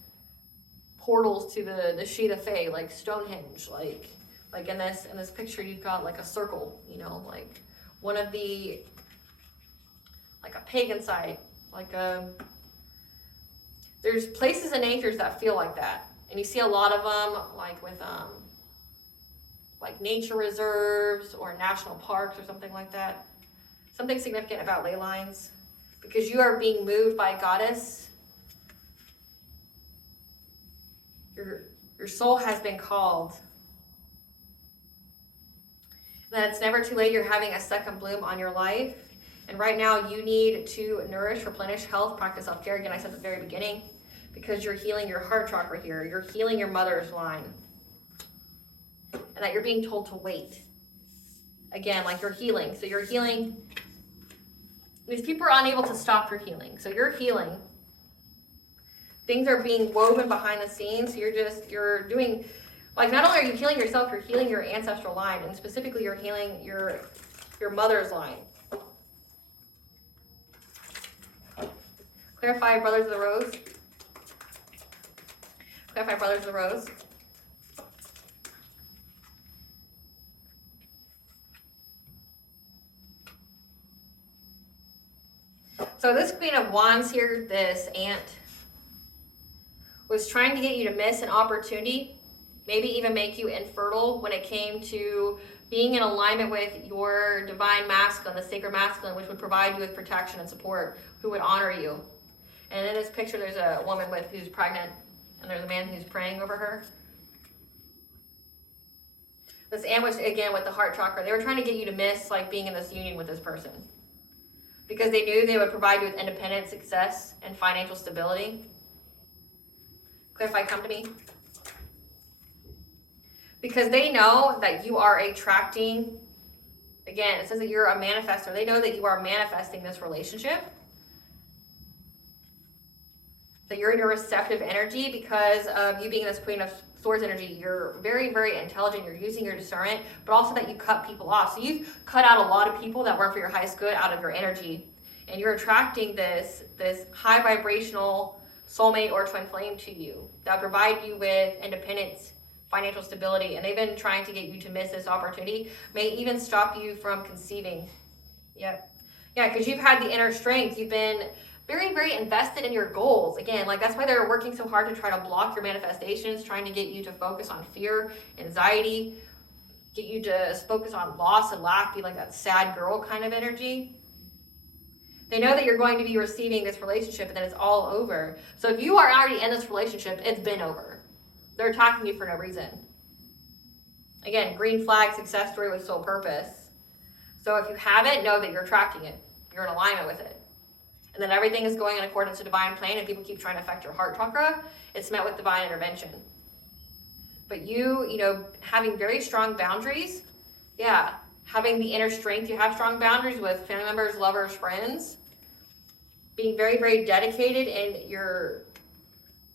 portals to the Sheet of Fae, like Stonehenge, like in this picture you've got like a circle, you know, like one of the, like a pagan site, like there's places in nature that feel like that. And you see a lot of them like with like nature reserves or national parks or something like that. Something significant about ley lines, because you are being moved by a goddess. Your soul has been called. That it's never too late. You're having a second bloom on your life. And right now you need to nourish, replenish health, practice self-care. Again, I said at the very beginning, because you're healing your heart chakra here. You're healing your mother's line. And that you're being told to wait. Again, like you're healing. So you're healing. These people are unable to stop your healing. So you're healing. Things are being woven behind the scenes. You're doing, like not only are you healing yourself, you're healing your ancestral line. And specifically you're healing your mother's line. Clarify Brothers of the Rose. Clarify Brothers of the Rose. So this Queen of Wands here, this ant, was trying to get you to miss an opportunity, maybe even make you infertile when it came to being in alignment with your divine masculine, the sacred masculine, which would provide you with protection and support, who would honor you. And in this picture, there's a woman who's pregnant, and there's a man who's praying over her. This ant was, again, with the heart chakra. They were trying to get you to miss like being in this union with this person, because they knew they would provide you with independence, success, and financial stability. Clarify, come to me. Because they know that you are attracting, again, it says that you're a manifestor. They know that you are manifesting this relationship. That you're in your receptive energy because of you being this Queen of Swords energy. You're very, very intelligent. You're using your discernment, but also that you cut people off. So you've cut out a lot of people that weren't for your highest good out of your energy. And you're attracting this high vibrational soulmate or twin flame to you that provide you with independence, financial stability. And they've been trying to get you to miss this opportunity. May even stop you from conceiving. Yep. Yeah, because you've had the inner strength. You've been very, very invested in your goals. Again, like that's why they're working so hard to try to block your manifestations, trying to get you to focus on fear, anxiety, get you to focus on loss and lack, be like that sad girl kind of energy. They know that you're going to be receiving this relationship and then it's all over. So if you are already in this relationship, it's been over. They're attacking you for no reason. Again, green flag, success story with soul purpose. So if you have it, know that you're attracting it. You're in alignment with it. And then everything is going in accordance to divine plan, and people keep trying to affect your heart chakra, it's met with divine intervention. But you having very strong boundaries, yeah, having the inner strength, you have strong boundaries with family members, lovers, friends, being very, very dedicated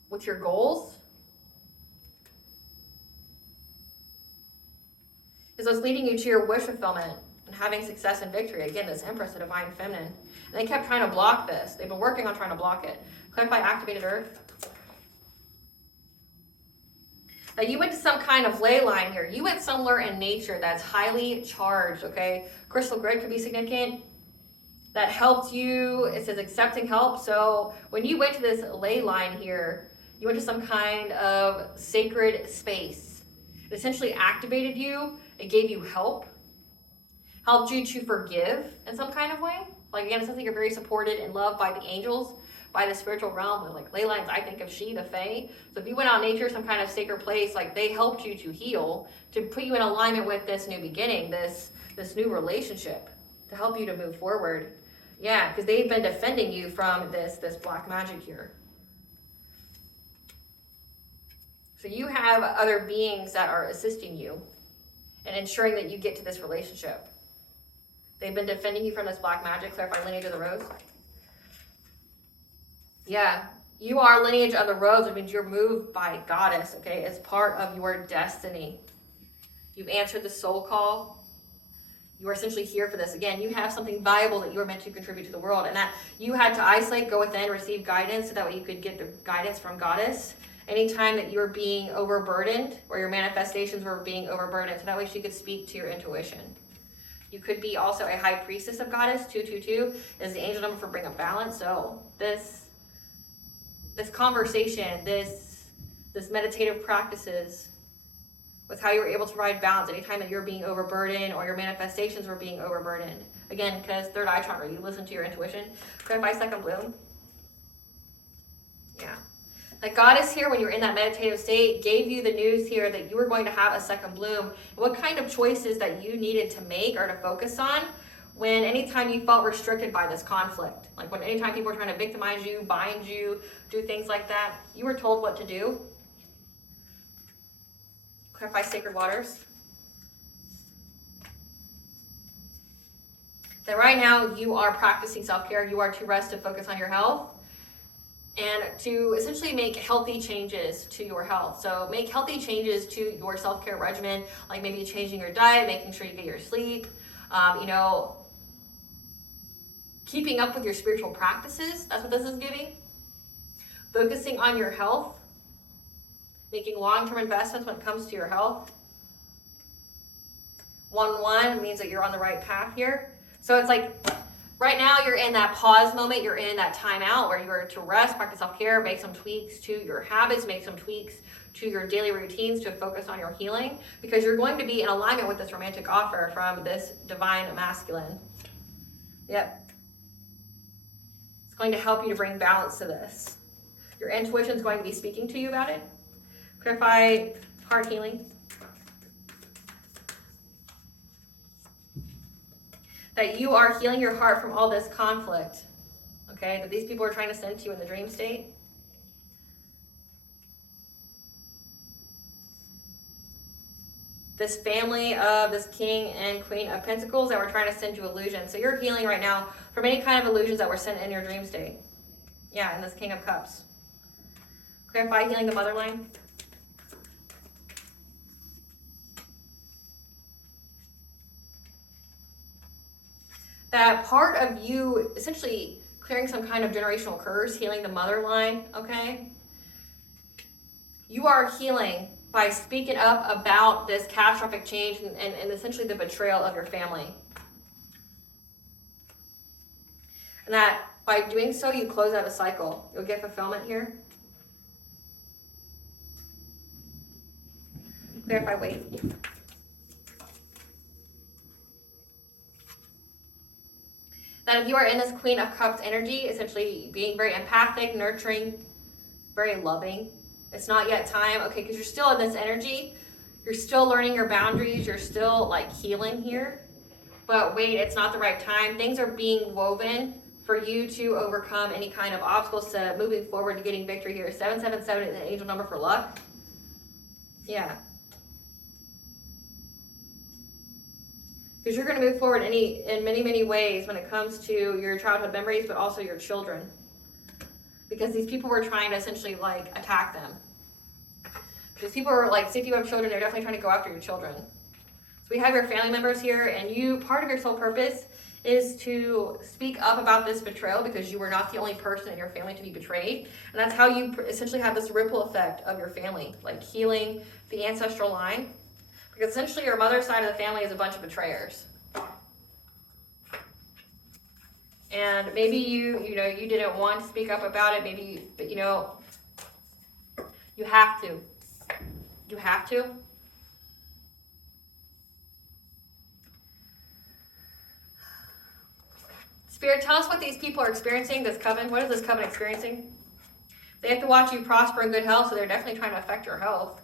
with your goals, is what's leading you to your wish fulfillment and having success and victory. Again, this Empress, the divine feminine. And they kept trying to block this. They've been working on trying to block it. Clarify activated earth. Now you went to some kind of ley line here. You went somewhere in nature that's highly charged, okay? Crystal grid could be significant. That helped you. It says accepting help. So when you went to this ley line here, you went to some kind of sacred space. It essentially activated you. It gave you help. Helped you to forgive in some kind of way. Like again, it says that you're very supported and loved by the angels, by the spiritual realm. Like ley lines, I think of she, the fae. So if you went out in nature, some kind of sacred place, like they helped you to heal, to put you in alignment with this new beginning, this new relationship, to help you to move forward. Yeah, because they've been defending you from this black magic here. So you have other beings that are assisting you and ensuring that you get to this relationship. They've been defending you from this black magic, clarifying lineage of the rose. Yeah, you are lineage of the rose, which means you're moved by goddess, okay? It's part of your destiny. You've answered the soul call. You are essentially here for this. Again, you have something valuable that you are meant to contribute to the world, and that you had to isolate, go within, receive guidance, so that way you could get the guidance from goddess. Anytime that you were being overburdened, or your manifestations were being overburdened, so that way she could speak to your intuition. You could be also a high priestess of goddess. 222 is the angel number for bring up balance. So this conversation, this meditative practices with how you were able to provide balance anytime that you're being overburdened or your manifestations were being overburdened. Again, because third eye chakra, you listen to your intuition. Clarify second bloom. Yeah. The goddess here, when you're in that meditative state, gave you the news here that you were going to have a second bloom. What kind of choices that you needed to make or to focus on when anytime you felt restricted by this conflict. Like when anytime people were trying to victimize you, bind you, do things like that, you were told what to do. Clarify sacred waters. That right now you are practicing self-care. You are to rest, to focus on your health, and to essentially make healthy changes to your health. So make healthy changes to your self-care regimen, like maybe changing your diet, making sure you get your sleep, keeping up with your spiritual practices. That's what this is giving. Focusing on your health, making long-term investments when it comes to your health. 1-1 means that you're on the right path here. So it's like, right now you're in that pause moment, you're in that timeout where you're to rest, practice self-care, make some tweaks to your habits, make some tweaks to your daily routines to focus on your healing, because you're going to be in alignment with this romantic offer from this divine masculine. Yep. It's going to help you to bring balance to this. Your intuition is going to be speaking to you about it. Clarify heart healing. That you are healing your heart from all this conflict, okay, that these people are trying to send to you in the dream state. This family of this king and queen of pentacles that were trying to send you illusions. So you're healing right now from any kind of illusions that were sent in your dream state. Yeah, and this king of cups. Clarify healing the mother line. That part of you essentially clearing some kind of generational curse, healing the mother line, okay? You are healing by speaking up about this catastrophic change and essentially the betrayal of your family. And that by doing so, you close out a cycle. You'll get fulfillment here. Clarify weight. That if you are in this Queen of Cups energy, essentially being very empathic, nurturing, very loving, it's not yet time, okay, because you're still in this energy, you're still learning your boundaries, you're still like healing here, but wait, it's not the right time. Things are being woven for you to overcome any kind of obstacles to moving forward to getting victory here. 777 is an angel number for luck. Yeah. Because you're going to move forward in many, many ways when it comes to your childhood memories, but also your children. Because these people were trying to essentially like attack them. Because people are like, say if you have children, they're definitely trying to go after your children. So we have your family members here, and part of your soul purpose is to speak up about this betrayal, because you were not the only person in your family to be betrayed. And that's how you essentially have this ripple effect of your family, like healing the ancestral line. Because essentially your mother's side of the family is a bunch of betrayers. And maybe you didn't want to speak up about it, maybe, but you have to. You have to. Spirit, tell us what these people are experiencing, this coven. What is this coven experiencing? They have to watch you prosper in good health, so they're definitely trying to affect your health.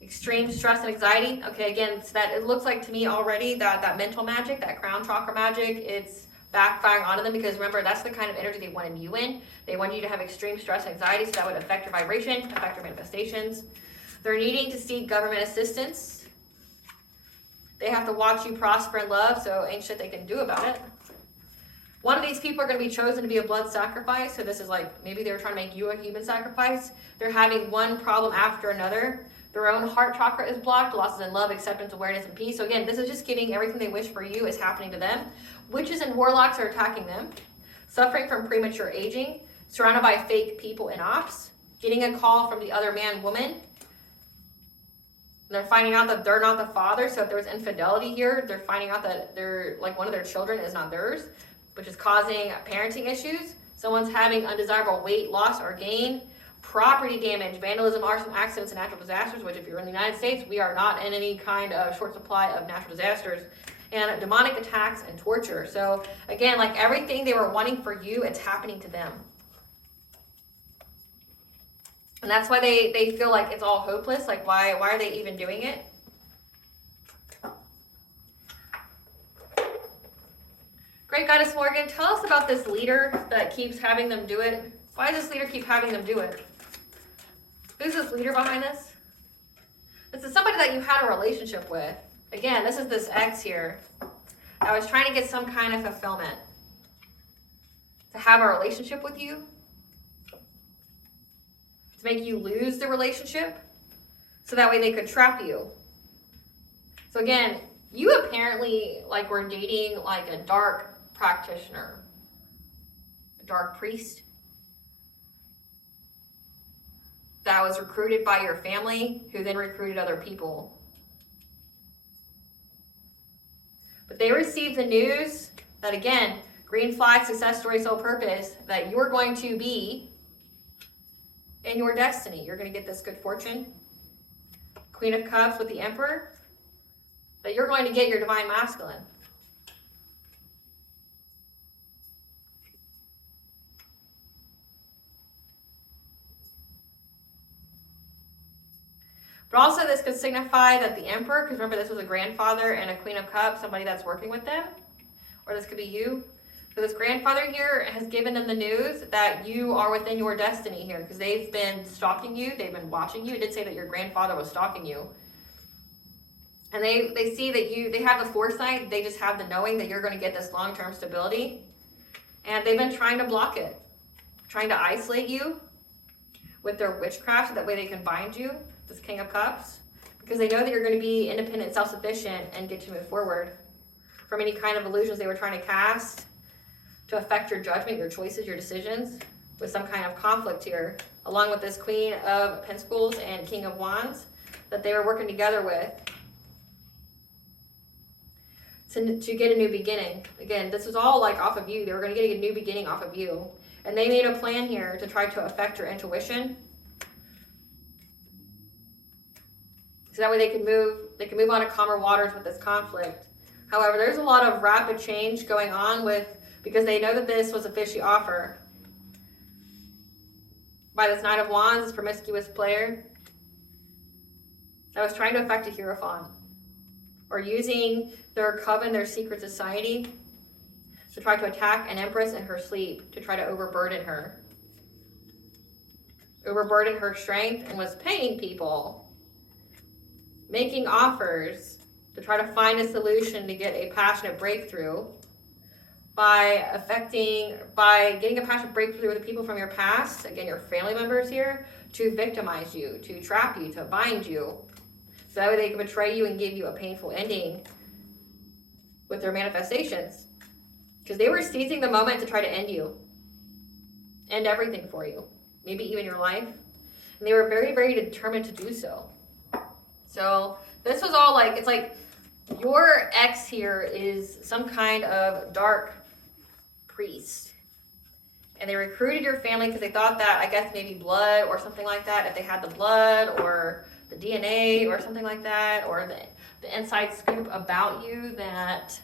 Extreme stress and anxiety. Okay, again, so that it looks like to me already that mental magic, that crown chakra magic, it's backfiring onto them, because remember, that's the kind of energy they wanted you in. They wanted you to have extreme stress and anxiety, so that would affect your vibration, affect your manifestations. They're needing to seek government assistance. They have to watch you prosper in love, so ain't shit they can do about it. One of these people are going to be chosen to be a blood sacrifice. So this is like, maybe they were trying to make you a human sacrifice. They're having one problem after another. Their own heart chakra is blocked. Losses in love, acceptance, awareness, and peace. So again, this is just getting everything they wish for you is happening to them. Witches and warlocks are attacking them. Suffering from premature aging. Surrounded by fake people and ops. Getting a call from the other man, woman. They're finding out that they're not the father. So if there's infidelity here, they're finding out that they're like one of their children is not theirs, which is causing parenting issues. Someone's having undesirable weight loss or gain, property damage, vandalism, arson, accidents, and natural disasters, which if you're in the United States, we are not in any kind of short supply of natural disasters, and demonic attacks and torture. So again, like everything they were wanting for you, it's happening to them. And that's why they feel like it's all hopeless. Like why are they even doing it? Great Goddess Morgan, tell us about this leader that keeps having them do it. Why does this leader keep having them do it? Who's this leader behind this? This is somebody that you had a relationship with. Again, this is this ex here. I was trying to get some kind of fulfillment. To have a relationship with you. To make you lose the relationship. So that way they could trap you. So again, you apparently like were dating like a dark practitioner, a dark priest that was recruited by your family, who then recruited other people. But they received the news that, again, green flag, success story, soul purpose, that you're going to be in your destiny. You're going to get this good fortune. Queen of Cups with the Emperor, that you're going to get your divine masculine. But also this could signify that the Emperor, because remember this was a grandfather and a Queen of Cups, somebody that's working with them, or this could be you. So this grandfather here has given them the news that you are within your destiny here, because they've been stalking you, they've been watching you. It did say that your grandfather was stalking you. And they see that they have the foresight, they just have the knowing that you're going to get this long-term stability. And they've been trying to block it, trying to isolate you with their witchcraft so that way they can bind you, this King of Cups, because they know that you're going to be independent, self-sufficient, and get to move forward from any kind of illusions they were trying to cast to affect your judgment, your choices, your decisions, with some kind of conflict here, along with this Queen of Pentacles and King of Wands that they were working together with to get a new beginning. Again, this was all like off of you. They were going to get a new beginning off of you. And they made a plan here to try to affect your intuition. So that way they could move on to calmer waters with this conflict. However, there's a lot of rapid change going on because they know that this was a fishy offer. By this Knight of Wands, this promiscuous player that was trying to affect a Hierophant, or using their Coven, their secret society, to try to attack an Empress in her sleep, to try to overburden her strength, and was paying people, making offers to try to find a solution to get a passionate breakthrough by getting a passionate breakthrough with the people from your past, again, your family members here, to victimize you, to trap you, to bind you. So that way they can betray you and give you a painful ending with their manifestations. Because they were seizing the moment to try to end you. End everything for you. Maybe even your life. And they were very, very determined to do so. So this was all like, it's like your ex here is some kind of dark priest. And they recruited your family because they thought that, I guess, maybe blood or something like that, if they had the blood or the DNA or something like that, or the inside scoop about you, that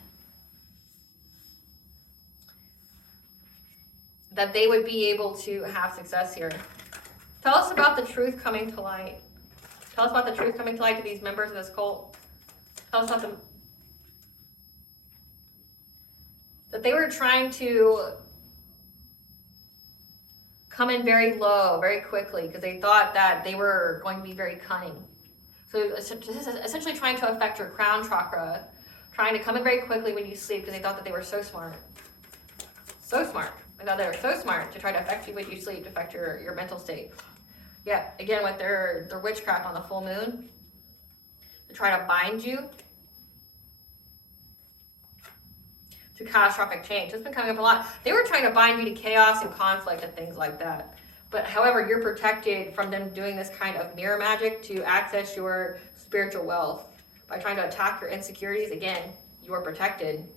they would be able to have success here. Tell us about the truth coming to light. Tell us about the truth coming to light to these members of this cult. Tell us about that they were trying to come in very low, very quickly, because they thought that they were going to be very cunning. So essentially trying to affect your crown chakra, trying to come in very quickly when you sleep, because they thought that they were so smart. So smart. They thought they were so smart to try to affect you when you sleep, to affect your mental state. Yeah, again, with their witchcraft on the full moon, to try to bind you to catastrophic change. It's been coming up a lot. They were trying to bind you to chaos and conflict and things like that. But however, you're protected from them doing this kind of mirror magic to access your spiritual wealth. By trying to attack your insecurities, again, you are protected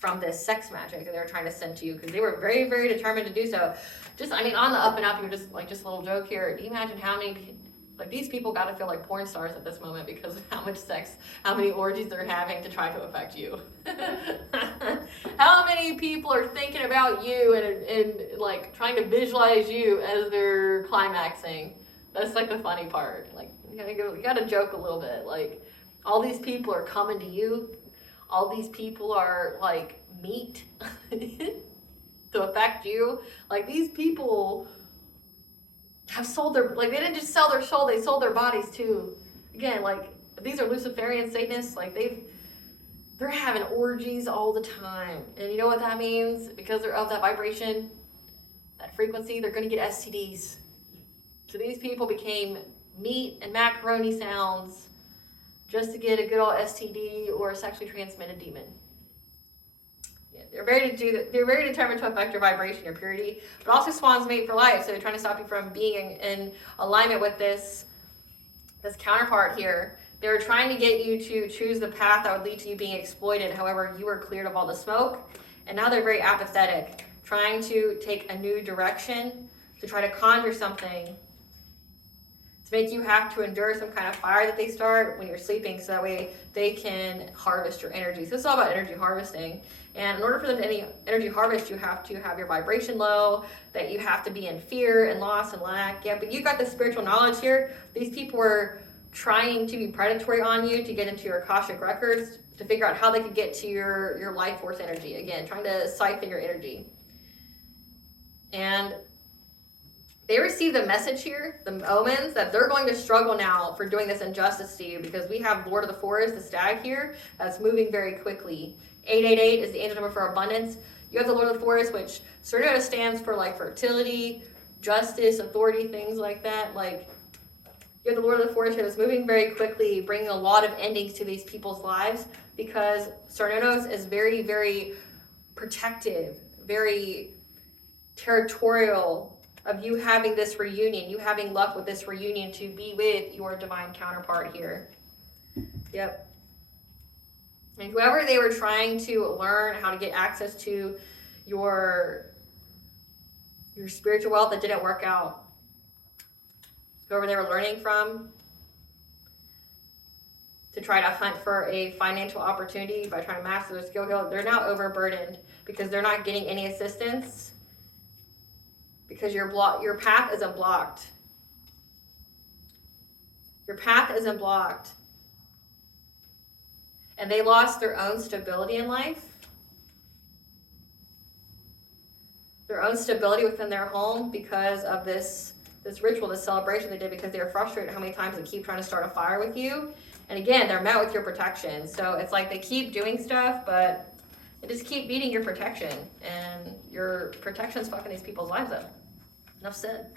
from this sex magic that they were trying to send to you, because they were very, very determined to do so. Just, I mean, on the up and up, you're just like, just a little joke here. Do you imagine how many, like, these people got to feel like porn stars at this moment because of how much sex, how many orgies they're having to try to affect you. How many people are thinking about you and like trying to visualize you as they're climaxing? That's like the funny part. Like, you gotta joke a little bit. Like, all these people are coming to you. All these people are like meat to affect you. Like, these people have sold their, like, they didn't just sell their soul, they sold their bodies too. Again, like, these are Luciferian Satanists. Like, they're having orgies all the time. And you know what that means? Because they're of that vibration, that frequency, they're going to get STDs. So these people became meat and macaroni sounds just to get a good old STD or a sexually transmitted demon. Yeah, they're very determined to affect your vibration, your purity, but also swans mate for life. So they're trying to stop you from being in alignment with this counterpart here. They were trying to get you to choose the path that would lead to you being exploited. However, you were cleared of all the smoke, and now they're very apathetic, trying to take a new direction, to try to conjure something, to make you have to endure some kind of fire that they start when you're sleeping, so that way they can harvest your energy. So it's all about energy harvesting. And in order for them to any energy harvest, you have to have your vibration low, that you have to be in fear and loss and lack. Yeah, but you got the spiritual knowledge here. These people were trying to be predatory on you to get into your Akashic records, to figure out how they could get to your life force energy. Again, trying to siphon your energy. And they receive the message here, the omens, that they're going to struggle now for doing this injustice to you, because we have Lord of the Forest, the stag here, that's moving very quickly. 888 is the angel number for abundance. You have the Lord of the Forest, which sort of stands for like fertility, justice, authority, things like that. Like, you have the Lord of the Forest here that's moving very quickly, bringing a lot of endings to these people's lives, because Cernunnos is very, very protective, very territorial of you having this reunion, you having luck with this reunion to be with your divine counterpart here. Yep. And whoever they were trying to learn how to get access to your spiritual wealth that didn't work out, whoever they were learning from, to try to hunt for a financial opportunity by trying to master their skill hill, they're now overburdened because they're not getting any assistance, because your path isn't blocked. Your path isn't blocked. And they lost their own stability in life, their own stability within their home, because of this ritual, this celebration they did, because they were frustrated how many times they keep trying to start a fire with you. And again, they're met with your protection. So it's like they keep doing stuff, but they just keep beating your protection. And your protection's fucking these people's lives up. Enough said.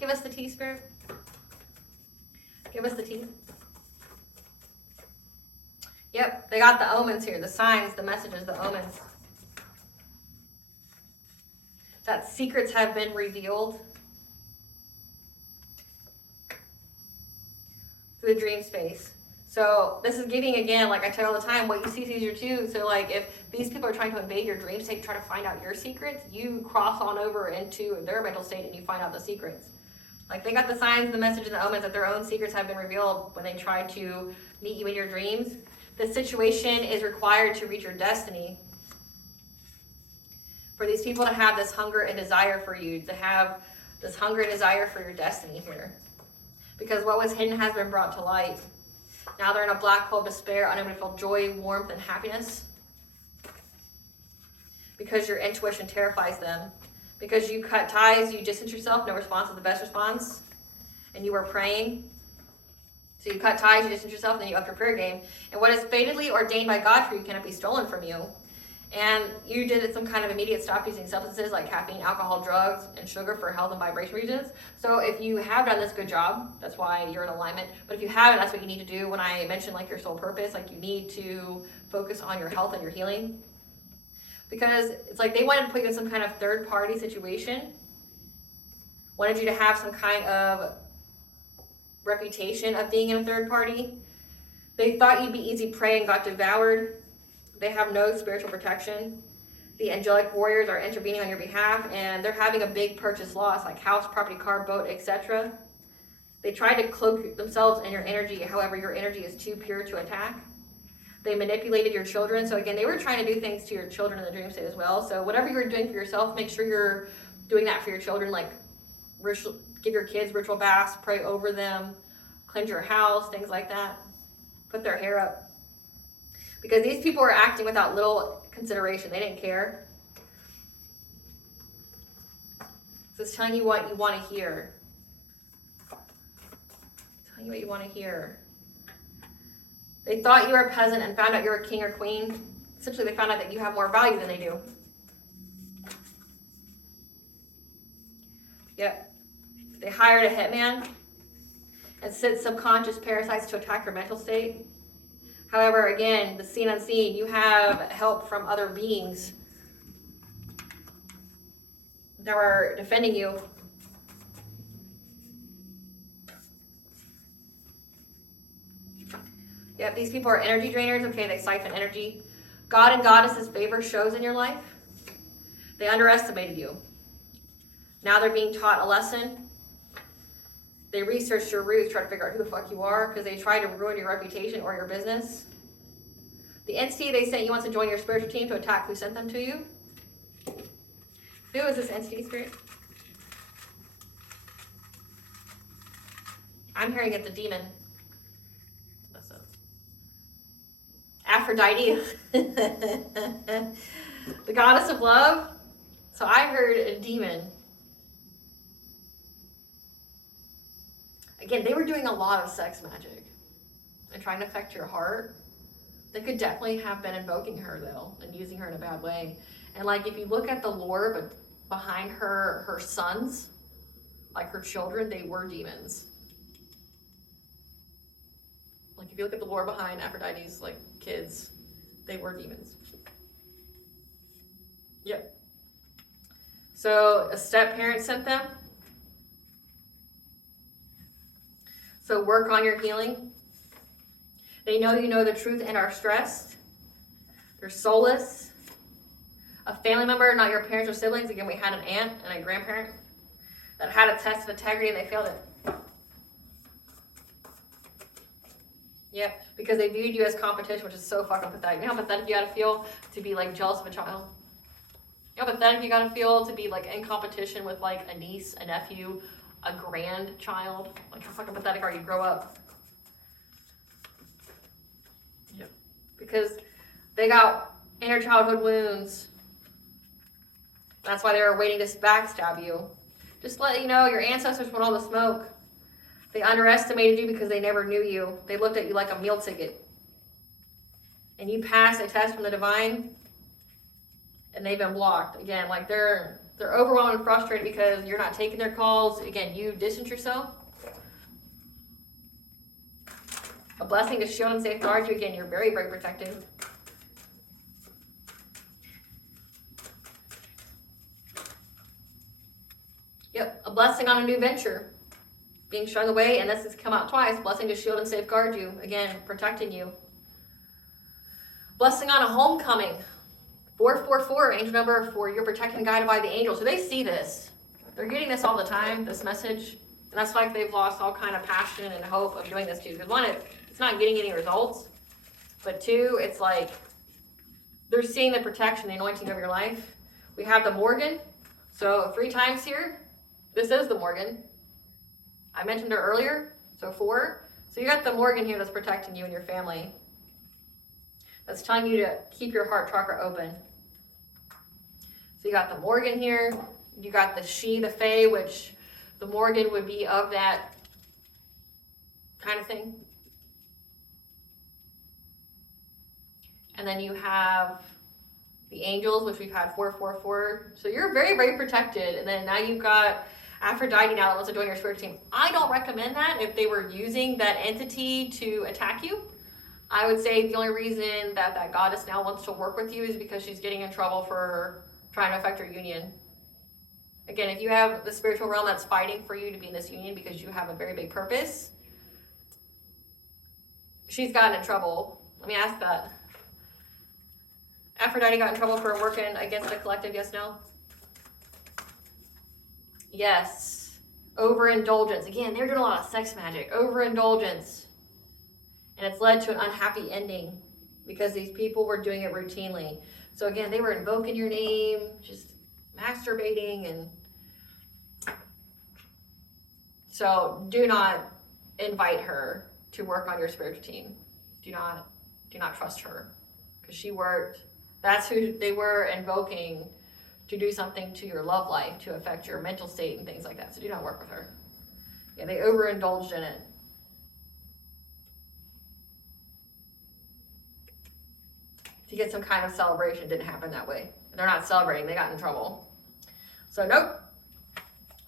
Give us the tea, Spirit. Give us the tea. Yep, they got the omens here, the signs, the messages, the omens. That secrets have been revealed through the dream space. So this is giving, again, like I tell you all the time, what you see is your too. So like if these people are trying to invade your dream state, try to find out your secrets, you cross on over into their mental state and you find out the secrets. Like they got the signs, the message, and the omens that their own secrets have been revealed when they try to meet you in your dreams. This situation is required to reach your destiny. For these people to have this hunger and desire for you, to have this hunger and desire for your destiny here. Because what was hidden has been brought to light. Now they're in a black hole of despair, unable to feel joy, warmth, and happiness. Because your intuition terrifies them. Because you cut ties, you distance yourself, no response is the best response. And you were praying. So you cut ties, you distance yourself, then you up your prayer game. And what is fatally ordained by God for you cannot be stolen from you. And you did some kind of immediate stop using substances like caffeine, alcohol, drugs, and sugar for health and vibration reasons. So if you have done this, good job. That's why you're in alignment. But if you haven't, that's what you need to do. When I mentioned like your soul purpose, like you need to focus on your health and your healing. Because it's like they wanted to put you in some kind of third party situation. Wanted you to have some kind of reputation of being in a third party. They thought you'd be easy prey and got devoured. They have no spiritual protection. The angelic warriors are intervening on your behalf, and they're having a big purchase loss, like house, property, car, boat, etc. They try to cloak themselves in your energy. However, your energy is too pure to attack. They manipulated your children. So again, they were trying to do things to your children in the dream state as well. So whatever you're doing for yourself, make sure you're doing that for your children. Like give your kids ritual baths, pray over them, cleanse your house, things like that. Put their hair up. Because these people were acting without little consideration. They didn't care. So it's telling you what you want to hear. Telling you what you want to hear. They thought you were a peasant and found out you're a king or queen. Essentially, they found out that you have more value than they do. Yep. They hired a hitman and sent subconscious parasites to attack your mental state. However, again, the seen unseen, you have help from other beings that are defending you. Yep, these people are energy drainers. Okay, they siphon energy. God and Goddess's favor shows in your life. They underestimated you. Now they're being taught a lesson. They researched your roots, try to figure out who the fuck you are, because they try to ruin your reputation or your business. The entity they sent you wants to join your spiritual team to attack who sent them to you. Who is this entity, spirit? I'm hearing it's a demon. Listen. Aphrodite. The goddess of love. So I heard a demon. Again, they were doing a lot of sex magic and trying to affect your heart. They could definitely have been invoking her, though, and using her in a bad way. And, like, if you look at the lore, but behind her sons, like her children, they were demons. Like, if you look at the lore behind Aphrodite's, like, kids, they were demons. Yep. So, a step-parent sent them. So work on your healing. They know you know the truth and are stressed. They're soulless. A family member, not your parents or siblings. Again, we had an aunt and a grandparent that had a test of integrity and they failed it. Yep, because they viewed you as competition, which is so fucking pathetic. You know how pathetic you gotta feel to be like jealous of a child? You know how pathetic you gotta feel to be like in competition with like a niece, a nephew, a grandchild? Like how fucking pathetic are you? Grow up. Yep. Because they got inner childhood wounds. That's why they were waiting to backstab you. Just to let you know, your ancestors want all the smoke. They underestimated you because they never knew you. They looked at you like a meal ticket. And you passed a test from the divine, and they've been blocked. Again, like they're overwhelmed and frustrated because you're not taking their calls. Again, you distance yourself. A blessing to shield and safeguard you. Again, you're very, very protected. Yep, a blessing on a new venture. Being strung away, and this has come out twice. Blessing to shield and safeguard you. Again, protecting you. Blessing on a homecoming. 444, angel number for you're protected and guided by the angels. So they see this. They're getting this all the time, this message. And that's like they've lost all kind of passion and hope of doing this too. Because one, it's not getting any results. But two, it's like they're seeing the protection, the anointing of your life. We have the Morgan. So 3 times here. This is the Morgan. I mentioned her earlier. So 4. So you got the Morgan here that's protecting you and your family. That's telling you to keep your heart chakra open. So you got the Morgan here. You got the she, the Fae, which the Morgan would be of that kind of thing. And then you have the angels, which we've had 444. So you're very, very protected. And then now you've got Aphrodite now that wants to join your spiritual team. I don't recommend that if they were using that entity to attack you. I would say the only reason that that goddess now wants to work with you is because she's getting in trouble for trying to affect your union. Again, if you have the spiritual realm that's fighting for you to be in this union because you have a very big purpose, she's gotten in trouble. Let me ask that. Aphrodite got in trouble for working against the collective, yes, no? Yes. Overindulgence. Again, they're doing a lot of sex magic. Overindulgence. And it's led to an unhappy ending because these people were doing it routinely. So again, they were invoking your name, just masturbating, and so do not invite her to work on your spiritual team. Do not trust her, because she worked. That's who they were invoking to do something to your love life, to affect your mental state and things like that. So do not work with her. Yeah, they overindulged in it. To get some kind of celebration, didn't happen that way. They're not celebrating, they got in trouble. So nope.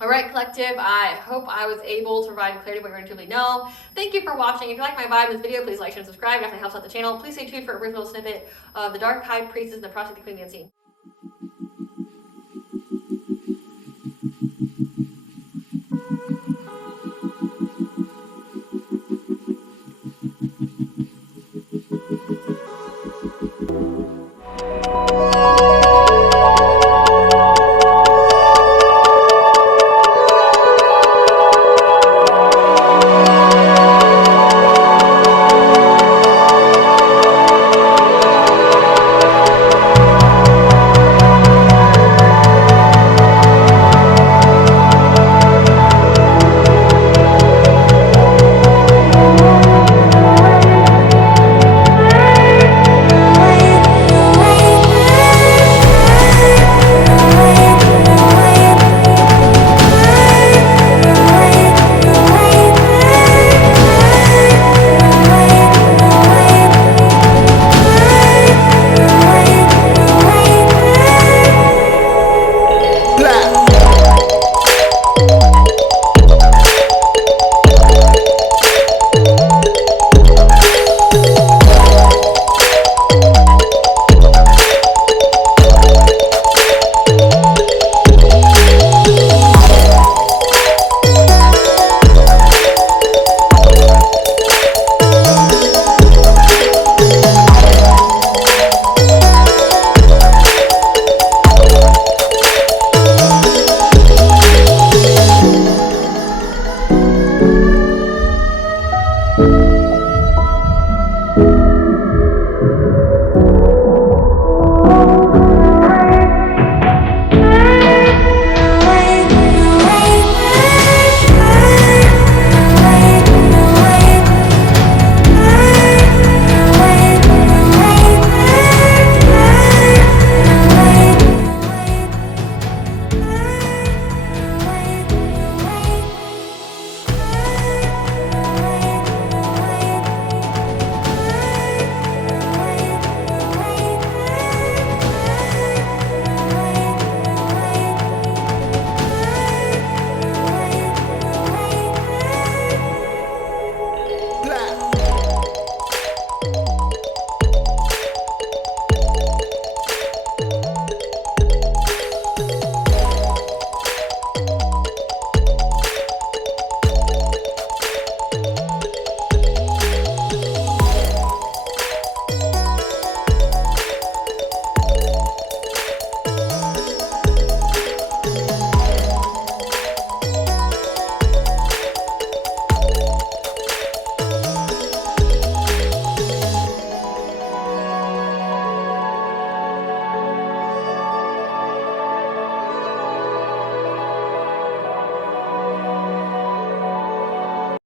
All right, collective, I hope I was able to provide clarity what you intuitively know. Thank you for watching. If you like my vibe in this video, please like, share, and subscribe. It definitely helps out the channel. Please stay tuned for a brief little snippet of the Dark High Priestess and the Prospect of the Queen of the Unseen.